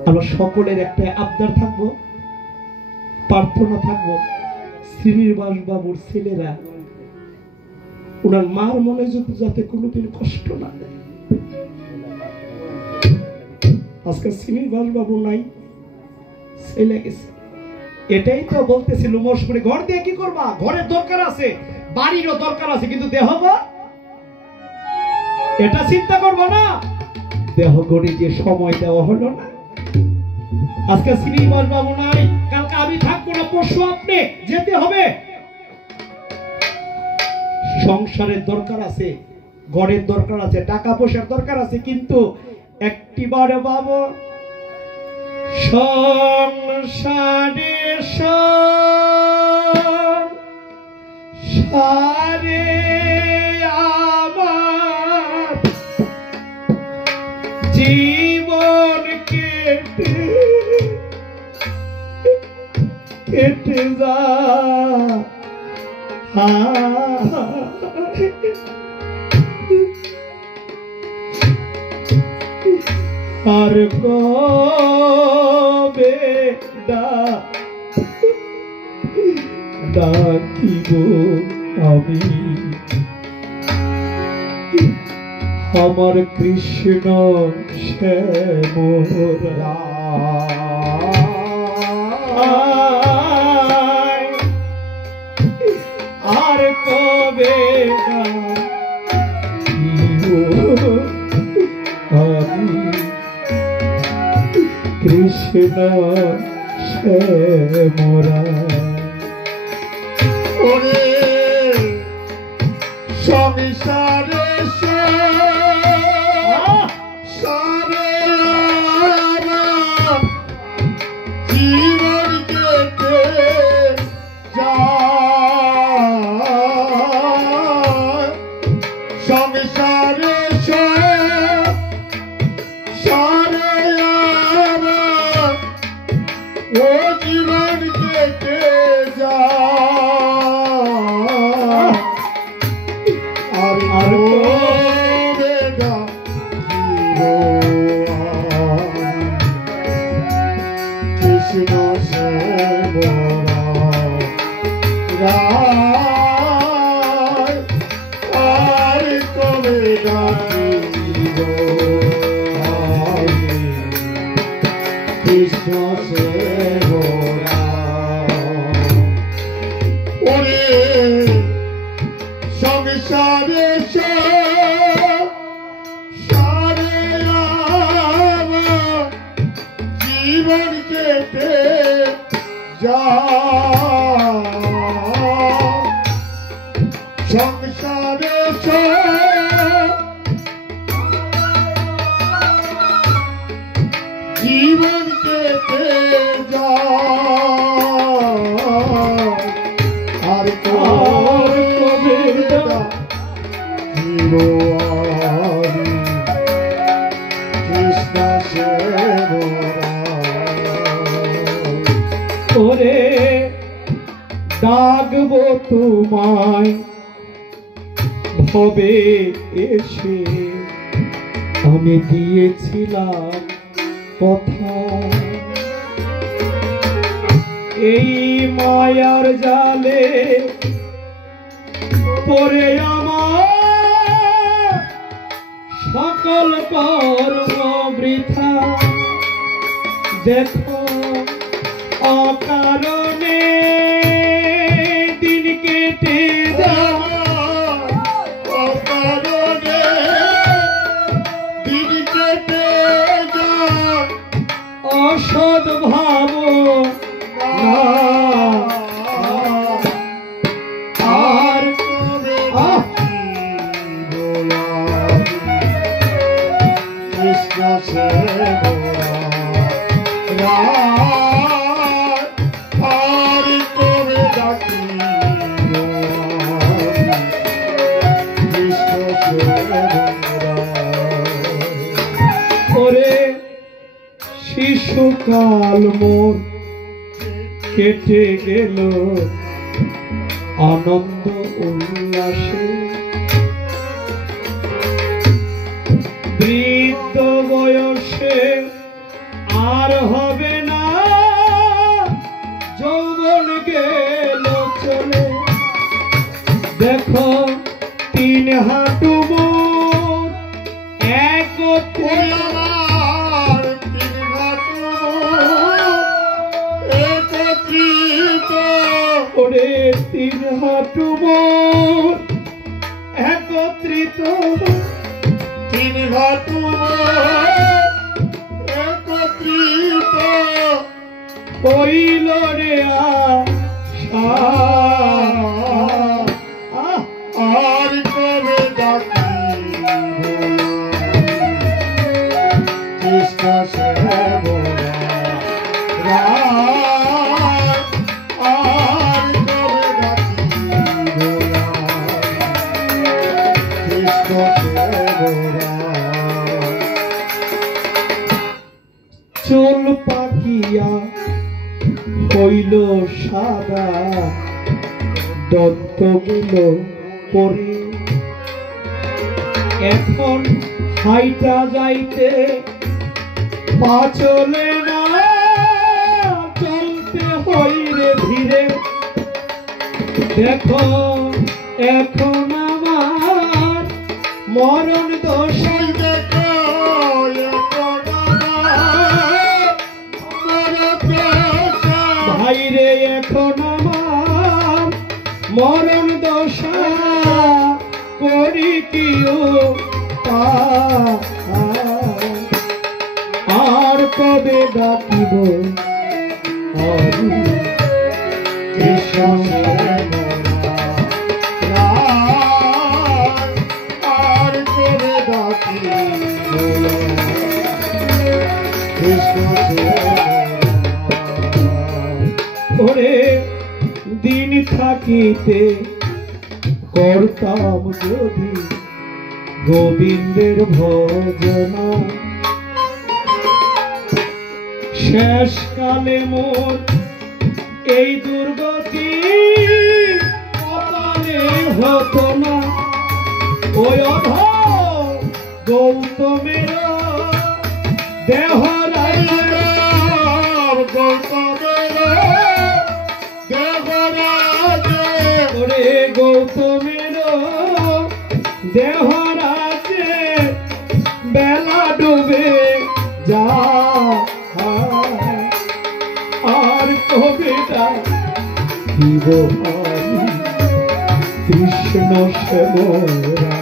আমরা সকলের একটা আবদার থাকবো, প্রার্থনা থাকবো, শ্রীনিবাস বাবুর ছেলেরা ওনার মার মনে যাতে কোনোদিন কষ্ট না দেয়। আজকে শ্রীনিবাস বাবু নাই, ছেলে গেছে। এটাই তো বলতেছি, লোমসমণি ঘর দিয়ে কি করবা? ঘরের দরকার আছে, বাড়িরও দরকার আছে, কিন্তু দেহ এটা চিন্তা করবো না? দেহ গড়ে যে সময় দেওয়া হলো না, আজকে শ্রীনিবাস বাবু নাই, কালকে আমি থাকবো না, পরশু আপনি যেতে হবে। সংসারের দরকার আছে, ঘরের দরকার আছে, টাকা পয়সার দরকার আছে, কিন্তু একটিবারে বাবু সংসারে সারে আমার জীবন কেটে কেটে যা, আর কবে ডাকিব আমি আমার কৃষ্ণ শ্যামরা, আর কবে আমি কৃষ্ণ শ্যামরা। ওরে সংসারে সারে আমার জীবন কেটে যায়, সংসারে সারে আমার ও জীবন কেটে যায়, আর বেদা কৃষ্ণ শ্যামরা, আর কবে ডাকিব আমি কৃষ্ণ শ্যামরা। ওরে সংসারে সারে আমার জীবন কেটে যায়, সংসারে জীবন কেটে যায়, আর কবে ডাকিব আমি কৃষ্ণ শ্যামরা। ওরে ডাকবো তোমায় ভবে এসে, আমি দিয়েছিলাম কথা, এই মায়ার জালে পরে আমার সকল কর্ম বৃথা। দেখো অকারণে দিন কেটে যায়, অকারণে দিন কেটে যায়, অসৎ ভাব আর কবে ডাকিব আমি কৃষ্ণ শ্যামরা, আর কবে ডাকিব আমি কৃষ্ণ শ্যামরা। ওরে শিশুকাল মোর কেটে গেল আনন্দ উল্লাসে, বৃদ্ধ বয়সে আর হবে না যৌবন গেল চলে। দেখো তিন হাঁটু মোর একত্রে, আমার তিন হাঁটু একত্রিত, ওরে তিন হাঁটু মোর একত্রিত, ভাটু একত্রিত হইল রে আর কবে ডাকি কৃষ্ণ সে আর কবে ডাকি কৃষ্ণ চুল পাকিয়া হইল সাদা দন্তগুলো পরে এখন হাইটা যাইতে পা চলে না চলতে হইরে ধীরে দেখো এখন আমার মরণ দোষ ভাইরে এখন আমার মরণ দশা করি কি আর কবে ডাকিব কৃষ্ণ আর কবে ডাকি কৃষ্ণ ওরে দিন থাকিতে করতাম যদি গোবিন্দের ভজনা শেষকালে মোর এই দুর্গতি কপালে হতো না ওই গৌতমের দেহ ওরে গৌতমের দেহরাজে বেলা ডুবে যা আর কবে ডাকিব আমি কৃষ্ণ সেবরা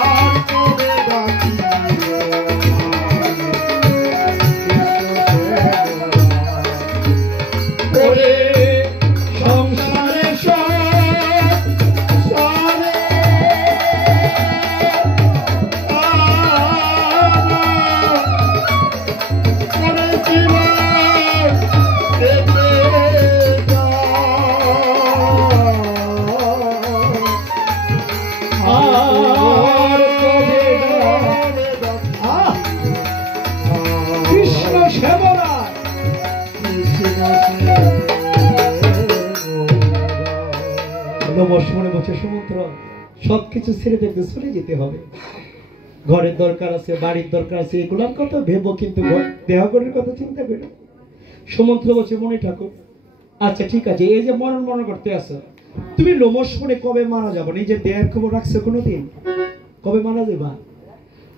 আর কবে ডাকি ওরে সংসারে সারে কৃষ্ণ সেবরা নমস্কারে বসে সমুদ্র সবকিছু ছেড়ে দেখতে চলে যেতে হবে ঘরের দরকার আছে বাড়ির দরকার আছে এগুলোর কথা ভেবো কিন্তু দেহগড়ের কথা চিন্তা করো সমুদ্র বসে মনে ঠাকুর আচ্ছা ঠিক আছে এই যে মরণ মরণ করতে আসো তুমি লোমস মনে কবে মারা যাবো নিজের দেহের খবর রাখছো কোনোদিন কবে মারা যাবা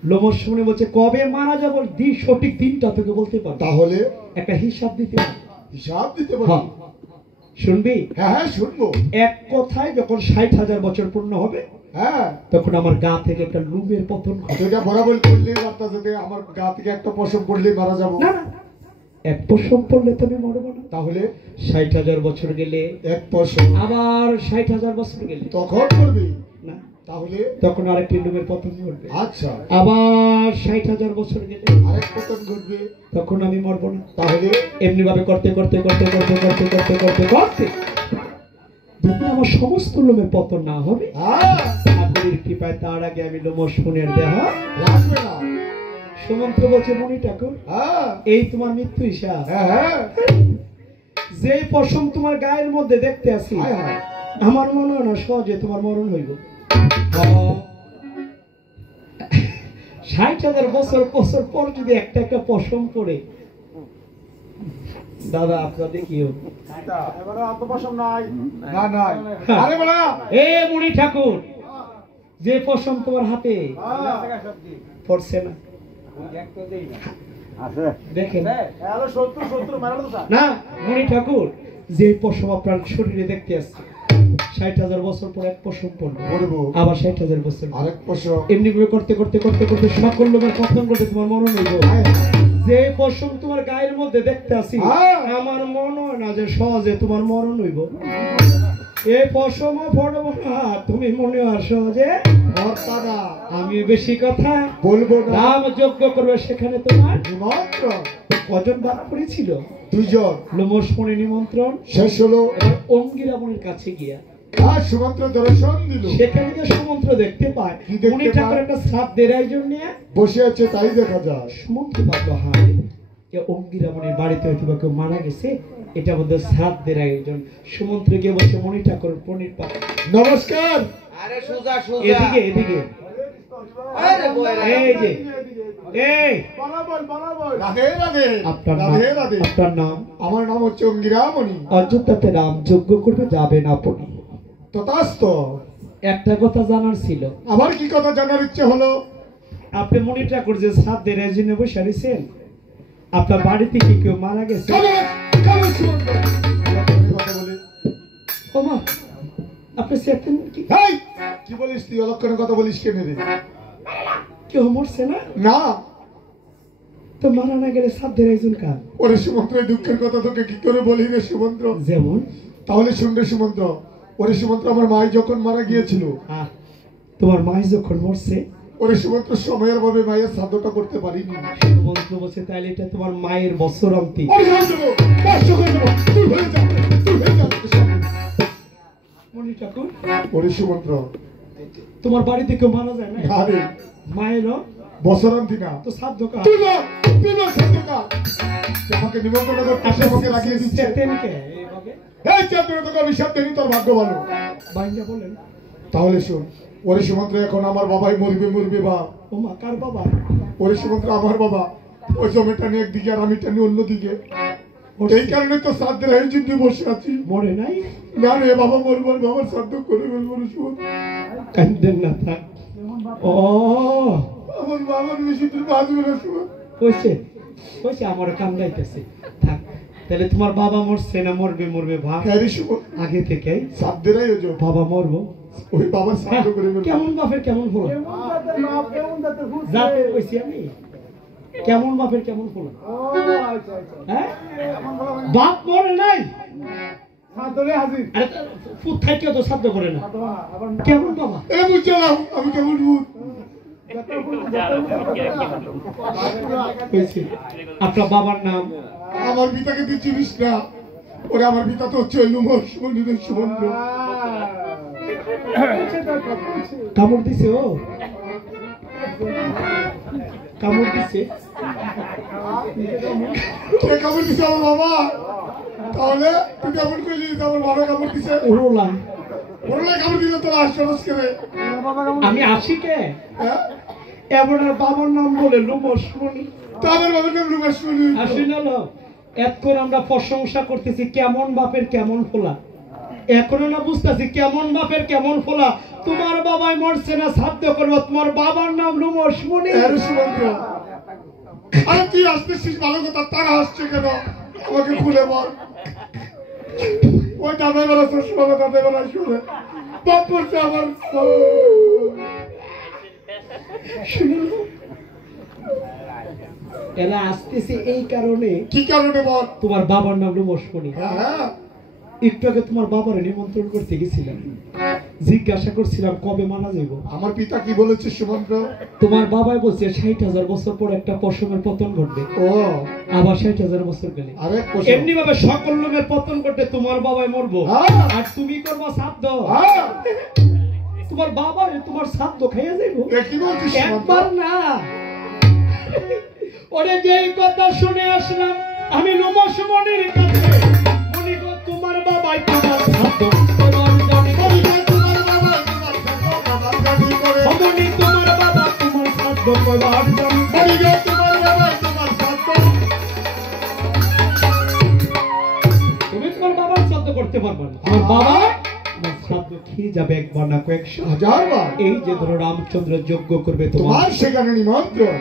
লোমস মনে বলছে কবে মারা যাবো সঠিক দিনটা তোকে বলতে পারো তাহলে একটা হিসাব দিতে হিসাব দিতে পারি শুনবি হ্যাঁ হ্যাঁ শুনবো এক কথায় যখন 60,000 বছর পূর্ণ হবে হ্যাঁ তখন আমার গা থেকে একটা লুমের পতন হবে যেটা বরাবর করলেই বার্তাতে আমার গা থেকে একটা পশম পড়লেই মারা যাবো না না এক পশম পড়লে তুমি মরবো না তাহলে 60,000 বছর গেলে এক পশম আবার 60,000 বছর গেলে তখন করবি না তাহলে তখন আরেকটি লুমের পতন ঘটবে আচ্ছা আবার 60,000 বছর গেলে আরেক পতন ঘটবে তখন আমি মরবো না তাহলে এমনি ভাবে করতে করতে করতে করতে করতে করতে করতে করতে যদি আমার সমস্ত লোমের পতন না হবে হ্যাঁ ঠাকুরের কৃপায় তার আগে আমি লোমস্পনের দেহ রাখবে না সুমন্ত্র বলছে মনি ঠাকুর হ্যাঁ এই তোমার মৃত্যু হিসাব হ্যাঁ হ্যাঁ যে পশম তোমার গায়ের মধ্যে দেখতে আসি হ্যাঁ, হ্যাঁ। আমার মনে হয় না সহজে তোমার মরণ হইব 60,000 বছর বছর পর যদি একটা একটা পশম পড়ে দাদা আপনার দেখিও না না আরে বড়া এ মুনি ঠাকুর যে পশম তোমার হাতে পড়ছে না দেখেন না মুনি ঠাকুর যে পশম আপনার শরীরে দেখতে আসছে 60,000 বছর পর এক পশম পড়বে, পড়বো আবার 60,000 বছর আরেক পশম। এমনি করে করতে করতে করতে করতে সকল লোকের পতন করতে তোমার মনে হইব যে পশম তোমার গায়ের মধ্যে দেখতে আসি, আমার মনে হয় না যে সহজে তোমার মরণ হইব। এই পশমও পড়বো না, তুমি মনে হয় সহজে মরতা না। আমি বেশি কথা বলবো না। রাম যজ্ঞ করবে সেখানে তোমার নিমন্ত্রণ কজন বাদ পড়েছিল? 2 জন। লোমসমণি নিমন্ত্রণ শেষ হলো। এবার অঙ্গিরামণির কাছে গিয়া আর সুমন্ত্র দর্শন দিল। সেখানে যে সুমন্ত্র দেখতে পায় কি দেখতে উনি ঠাকুর পায়? একটা শ্রাদ্ধের আয়োজন নিয়ে বসে আছে, তাই দেখা যায়। সুমন্ত্র ভাবলো হায় এ অঙ্গিরামণির বাড়িতে হয়তো বা কেউ মারা গেছে, এটা বোধহয় শ্রাদ্ধের আয়োজন। সুমন্ত্র গিয়ে বসে মণি ঠাকুর পনির পাতা। নমস্কার। আরে সোজা সোজা এদিকে এদিকে আরে বয়রা এই যে এই রাধে রাধে। আপনার নাম? রাধে রাধে। আপনার নাম? আমার নাম হচ্ছে অঙ্গিরামণি। অযোধ্যাতে রাম যজ্ঞ করতে যাবেন আপনি। তথাস্ত। একটা কথা জানার ছিল, আবার কি কথা জানার ইচ্ছে হলো? আপনি মণি ঠাকুর যে শ্রাদ্ধের আয়োজনে বসে রয়েছেন, আপনার বাড়িতে কি কেউ মারা গেছে? কালো সুমন্ত্র। কথা বলি। ও মা, আপনি চেতেন কি? এই, কি বলিস তুই? অলক্ষণের কথা বলিস কেন রে? কেউ মরছে না? না। তো মারা না গেলে শ্রাদ্ধের আয়োজন কার? ওরে সুমন্ত্র, এই দুঃখের কথা তোকে কি করে বলি রে সুমন্ত্র? যেমন তাহলে শুন রে সুমন্ত্র। ওরে সুমন্ত্র, আমার মা যখন মারা গিয়েছিল, তোমার মা যখন মরছে, ওরে সুমন্ত্র সময়ের ভাবে মায়ের শ্রাদ্ধটা করতে পারিনি। মন্ত্র বসে, তাইলে এটা তোমার মায়ের বৎসরান্তি। ওরে রাম দেবো, নষ্ট করে দেবো, তুই হয়ে যা, তুই হয়ে যা। মণি ঠাকুর, ওরে সুমন্ত্র, তোমার বাড়িতে কেউ মারা যায় না? না রে, মায়েরও বসরান্তি না। তো শ্রাদ্ধ কার? তুই বল, তুই বল শ্রাদ্ধটা। যে আমাকে নিমন্ত্রণ করতে এসে আমাকে লাগিয়ে দিচ্ছে। চেতেন কে এইভাবে? এই চাঁদুরে তোকে অভিশাপ দেনি, তোর ভাগ্য ভালো। বাইঙ্গা বলেন। তাহলে শোন, ওরে সুমন্ত্র, এখন আমার বাবাই মরবে মরবে বা। ও মা, কার বাবা? ওরে সুমন্ত্র, আমার বাবা ওই জমিটা নিয়ে একদিকে আর আমি টানি অন্যদিকে। এই কারণে তো শ্রাদ্ধের আয়োজন নিয়ে বসে আছি। মরে নাই? না রে বাবা, মরবো, বাবার শ্রাদ্ধ করে ফেলবো রে সুমন্ত্র। কান্দেন না থাক। ও আমার বাবার বেশি দিন বাঁচবে না সুমন্ত্র। কইছে কইছে আমার কান্দাইতেছে। থাক, তাহলে তোমার বাবা মরছে না মরবে? মরবে ভাব হ্যাঁ রে সুমন্ত্র, আগে থেকে শ্রাদ্ধের আয়োজন। বাবা মরবো। ওই বাবার শ্রাদ্ধ করে ফেলবো। কেমন বাপের কেমন হলো? জাতের কইছি আমি, কেমন বাপের কেমন হলো? হ্যাঁ, বাপ মরে নাই, আরে ফুট খাইতেও তো সাধ্য করে না। কেমন বাবা? এ বুঝলাম, আমি কেমন ভূত। কইছি আপনার বাবার নাম? আমার পিতাকে তুই চিনিস না? ওরে আমার পিতা তো হচ্ছে লুমসমণির সুমন্ত্র। কামড় দিছে? ও কামড় দিছে? কে কামড় দিছে? আমার বাবা। তাহলে তুই কেমন করলি? আমার বাবা কামড় দিছে। ওরলা ওরলা কামড় দিলে তোর আশ্চর্য করে। আমি আসি কে? হ্যাঁ, এবার আর বাবার নাম বলে লোমসমণি। তো আমার বাবার নাম লুমসমণি। আসি না লো, এত করে আমরা প্রশংসা করতেছি কেমন বাপের কেমন ফোলা, এখনো না বুঝতেছি কেমন বাপের কেমন ফোলা। তোমার বাবাই মরছে না, শ্রাদ্ধ করবো, তোমার বাবার নাম লোমসমণি। আরে সুমন্ত্র, আরে তুই আসতেছিস ভালো কথা, তারা আসছে কেন? আমাকে খুলে বল। ওই দাদাই বেলা চশমা, দাদাই বেলা শুনে বাপ পড়ছে আমার। শুনুন, এরা আসতেছে এই কারণে। কি কারণে বল? তোমার বাবার নাম লোমসমণি। হ্যাঁ, একটু আগে তোমার বাবার নিমন্ত্রণ করতে গেছিলাম, জিজ্ঞাসা করছিলাম কবে মারা যাইব। আমার পিতা কি বলেছে সুমন্ত্র? তোমার বাবাই বলছে 60,000 বছর পর একটা পশমের পতন ঘটবে। ও, আবার 60,000 বছর গেলে আরে এমনি ভাবে সকল লোকের পতন করতে তোমার বাবাই মরবো, হ্যাঁ। আর তুমি করবা শ্রাদ্ধ। হ্যাঁ, তোমার বাবা তোমার শ্রাদ্ধ খাইয়া যাইব। এ কি বলছিস সুমন্ত্র? একবার না, ওরে যেই কথা শুনে আসলাম আমি লোমসমণির কাছে, মনি গো তোমার বাবাই তোমার শ্রাদ্ধ করবার জানে। তোমার বাবা তোমার সাথে করে। মনি তোমার বাবা তোমার শ্রাদ্ধ করবার জানে। বলি গো, তোমার বাবা তোমার সাথে। তুমি তোমার বাবার শ্রাদ্ধ করতে পারবে না, তোমার বাবা তোমার শ্রাদ্ধ খেয়ে যাবে একবার না কয়েকশো। 1000 বার। এই যে ধরো রামচন্দ্র যজ্ঞ করবে তোমার, তোমার সেখানে নিমন্ত্রণ।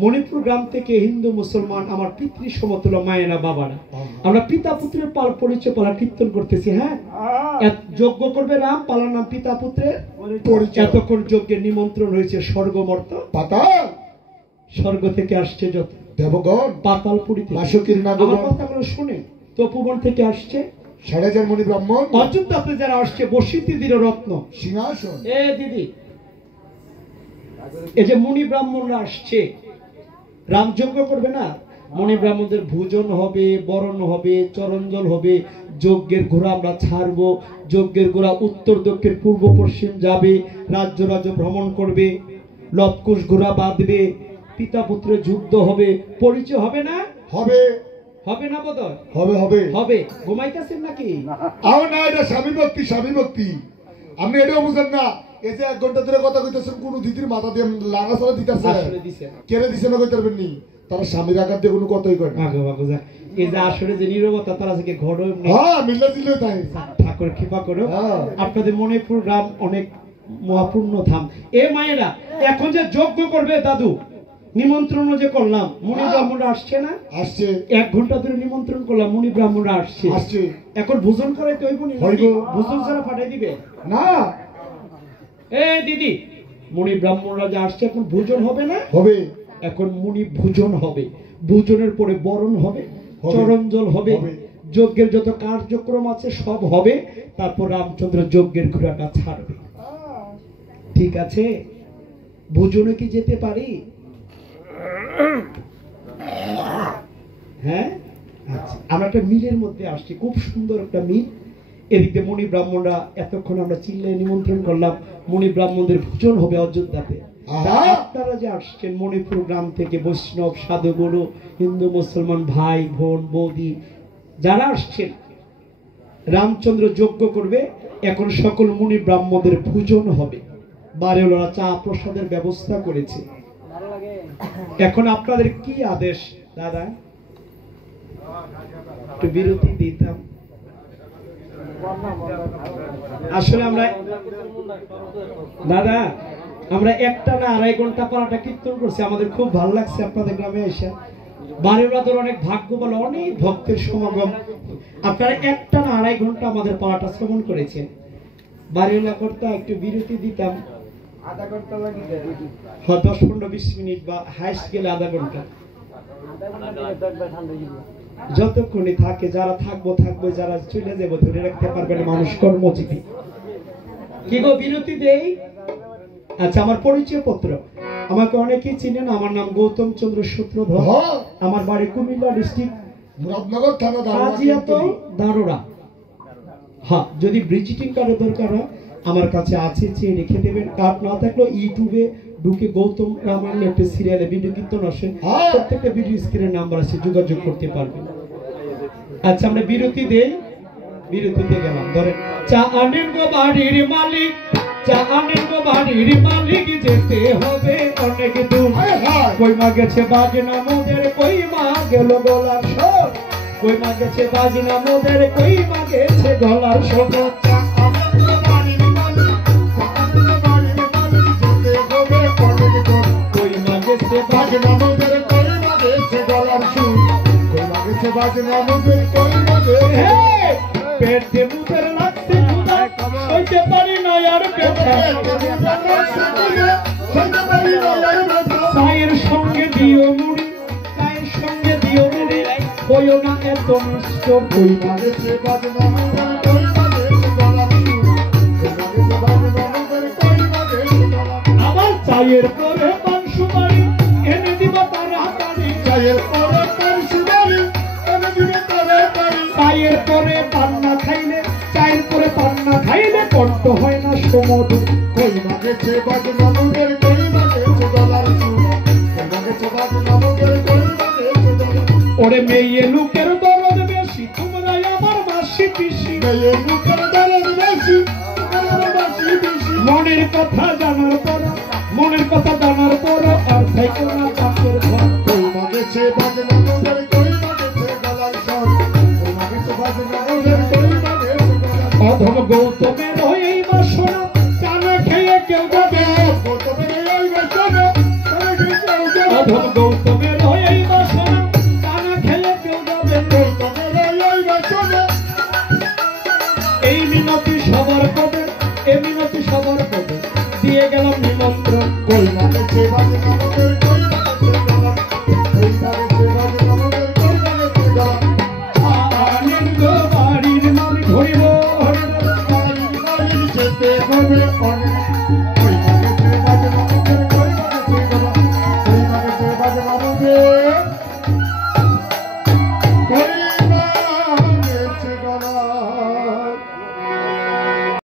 মণিপুর গ্রাম থেকে হিন্দু মুসলমান আমার পিতৃ সমতুল্য মায়েরা বাবারা আমরা পিতা পুত্রের পরিচয় পালা কীর্তন করতেছি। হ্যাঁ, যজ্ঞ করবে রাম, পালার নাম পিতা পুত্রের পরিচয়। এতক্ষণ যজ্ঞের নিমন্ত্রণ হয়েছে স্বর্গমর্ত পাতাল, স্বর্গ থেকে আসছে যত দেবগণ, পাতালপুরী বাসুকীর নাগর। আমার কথাগুলো শুনে তপোবন থেকে আসছে ৬০০০ মণি ব্রাহ্মণ, অযোধ্যাতে যারা আসছে বসিতিদির রত্ন সিংহাসন। এ দিদি, এই যে মুনি ব্রাহ্মণরা আসছে রামযজ্ঞ করবে না, মুনি ব্রাহ্মণদের ভোজন হবে, বরণ হবে, চরণজল হবে, যজ্ঞের ঘোড়া আমরা ছাড়বো। যজ্ঞের ঘোড়া উত্তর দক্ষিণ পূর্ব পশ্চিম যাবে, রাজ্য রাজ্য ভ্রমণ করবে, লবকুশ ঘোড়া বাঁধবে, পিতা পুত্রের যুদ্ধ হবে, পরিচয় হবে না? হবে। হবে না বোধ হবে? হবে হবে। ঘুমাইতেছেন নাকি? আও না, এটা স্বামী ভক্তি, স্বামী ভক্তি। আপনি এটাও বুঝেন না? এই যে 1 ঘন্টা ধরে কথা কইতেছেন, কোন দিদির মাথা দিয়ে লাগা ছাড়া দিতেছে, কেড়ে দিছে না কইতে পারবেন নি? তারা স্বামীর আঘাত দিয়ে কোনো কথাই কয় না। এই যে আসলে যে নীরবতা, তারা আজকে ঘর মিলে দিল তাই। ঠাকুর কৃপা করো, আপনাদের মণিপুর গ্রাম অনেক মহাপূর্ণ ধাম। এ মায়েরা এখন যে যজ্ঞ করবে দাদু, নিমন্ত্রণ যে করলাম, মুনি ব্রাহ্মণরা আসছে না? আসছে। 1 ঘন্টা ধরে নিমন্ত্রণ করলাম, মুনি ব্রাহ্মণরা আসছে। আসছে। এখন ভোজন করাইতে হইব নি? ভোজন ছাড়া পাঠাই দিবে না। এ দিদি, মুনি ব্রাহ্মণরা যে আসছে, এখন ভোজন হবে না? হবে। এখন মুনি ভোজন হবে, ভোজনের পরে বরণ হবে, চরণজল হবে, যজ্ঞের যত কার্যক্রম আছে সব হবে, তারপর রামচন্দ্র যজ্ঞের ঘোড়াটা ছাড়বে। ঠিক আছে? ভোজনে কি যেতে পারি? হ্যাঁ, আচ্ছা। আমরা একটা মিলের মধ্যে আসছি, খুব সুন্দর একটা মিল। এদিকে মণি ব্রাহ্মণরা, এতক্ষণ আমরা চিল্লাই নিমন্ত্রণ করলাম, মণি ব্রাহ্মণদের ভোজন হবে অযোধ্যাতে। আপনারা যে আসছেন মণিপুর গ্রাম থেকে, বৈষ্ণব সাধুগুরু হিন্দু মুসলমান ভাই বোন বৌদি যারা আসছেন, রামচন্দ্র যজ্ঞ করবে। এখন সকল মুনি ব্রাহ্মণদের ভোজন হবে, বাড়িওয়ালারা চা প্রসাদের ব্যবস্থা করেছে। এখন আপনাদের কি আদেশ দাদা? একটু বিরতি দিতাম। আসলে আমরা দাদা, আমরা 1.5 ঘন্টা পারাটা কীর্তন করছি, আমাদের খুব ভালো লাগছে আপনাদের গ্রামে এসে। বাড়িওয়ালাদের অনেক ভাগ্য বলে, অনেক ভক্তের সমাগম। আপনারা 1.5 ঘন্টা আমাদের পারাটা শ্রবণ করেছেন। বাড়িওয়ালা করতে একটু বিরতি দিতাম, আধা ঘন্টা লাগে, 10-15-20 মিনিট, বা হাইস্ট গেলে আধা ঘন্টা। যতক্ষণই থাকে, যারা থাকবো, যারা চলে যাবো ধরে রাখতে পারবেন, মানুষ কর্মজীবী। কি গো, বিরতি দেই? আচ্ছা, আমার পরিচয় পত্র, আমাকে অনেকেই চিনেন। আমার নাম গৌতম চন্দ্র সূত্রধর, আমার বাড়ি কুমিল্লা ডিস্ট্রিক্ট মুরাদনগর থানা দারোরা। হ্যাঁ, যদি ভিজিটিং কার্ডের দরকার হয় আমার কাছে আছে, চেয়ে রেখে দেবেন। কার্ড না থাকলেও ইউটিউবে ঢুকে গৌতম রামায়ণ একটা সিরিয়ালে ভিডিও কীর্তন আসেন, প্রত্যেকটা ভিডিও স্ক্রিনের নাম্বার আছে, যোগাযোগ করতে পারবেন। আচ্ছা, আমরা বিরতি দেই। বিরতিতে গেলাম, ধরেন চা আনেন গো বাড়ির মালিক, চা আনেন গো বাড়ির মালিক, যেতে হবে অনেক দূর। কই মা গেছে বাজনা মোদের, কই মা গেল গলার স্বর, কই মা গেছে বাজনা মোদের, কই মা গেছে গলার স্বর। পেটে মুখের লাগছে ক্ষুধা, সইতে পারি না আর ব্যথা, চায়ের সঙ্গে দিও মুড়ি, চায়ের সঙ্গে দিও মুড়ি, কইও না এত মিষ্ট। কই মাগেছে বাজনা মোদের, কই মাগেছে গলার সুর, আমার চায়ের পরে পান সুপারি এনে দিব তাড়াতাড়ি, চায়ের পরে পান সুপারি এনে দিব তাড়াতাড়ি, চায়ের পরে পান না খাইলে, চায়ের পরে পান না খাইলে কণ্ঠ হয় না সমধু। কই মাগেছে বাজনা মোদের, কই মাগেছে গলার সুর, কই মাগেছে বাজনা মোদের, কই মাগেছে গলার সুর। ওরে মেয়ে লোকের দরদ বেশি, তোমরা আমার বাসি পিসি, মেয়ে লোকের দরদ বেশি, আমার বাসি পিসি। মনের কথা জানার পর, মনের কথা জানার পর আর থাইকো না চাপের ঘর। কই মাগেছে বাজনা মোদের, কই মাগেছে গলার স্বর, কই মাগেছে বাজনা মোদের, কই মাগেছে গলার স্বর। অধম গৌতমের এই বাসনা, জানে খেয়ে কেউ যাবে, গৌতমের এই বাসনা, জানে খেয়ে কেউ যাবে। অধম চলে এই মিনতি সবার পদে, এই মিনতি সবার পদে দিয়ে গেলাম নিমন্ত্রণ। কল্যাণে সেবা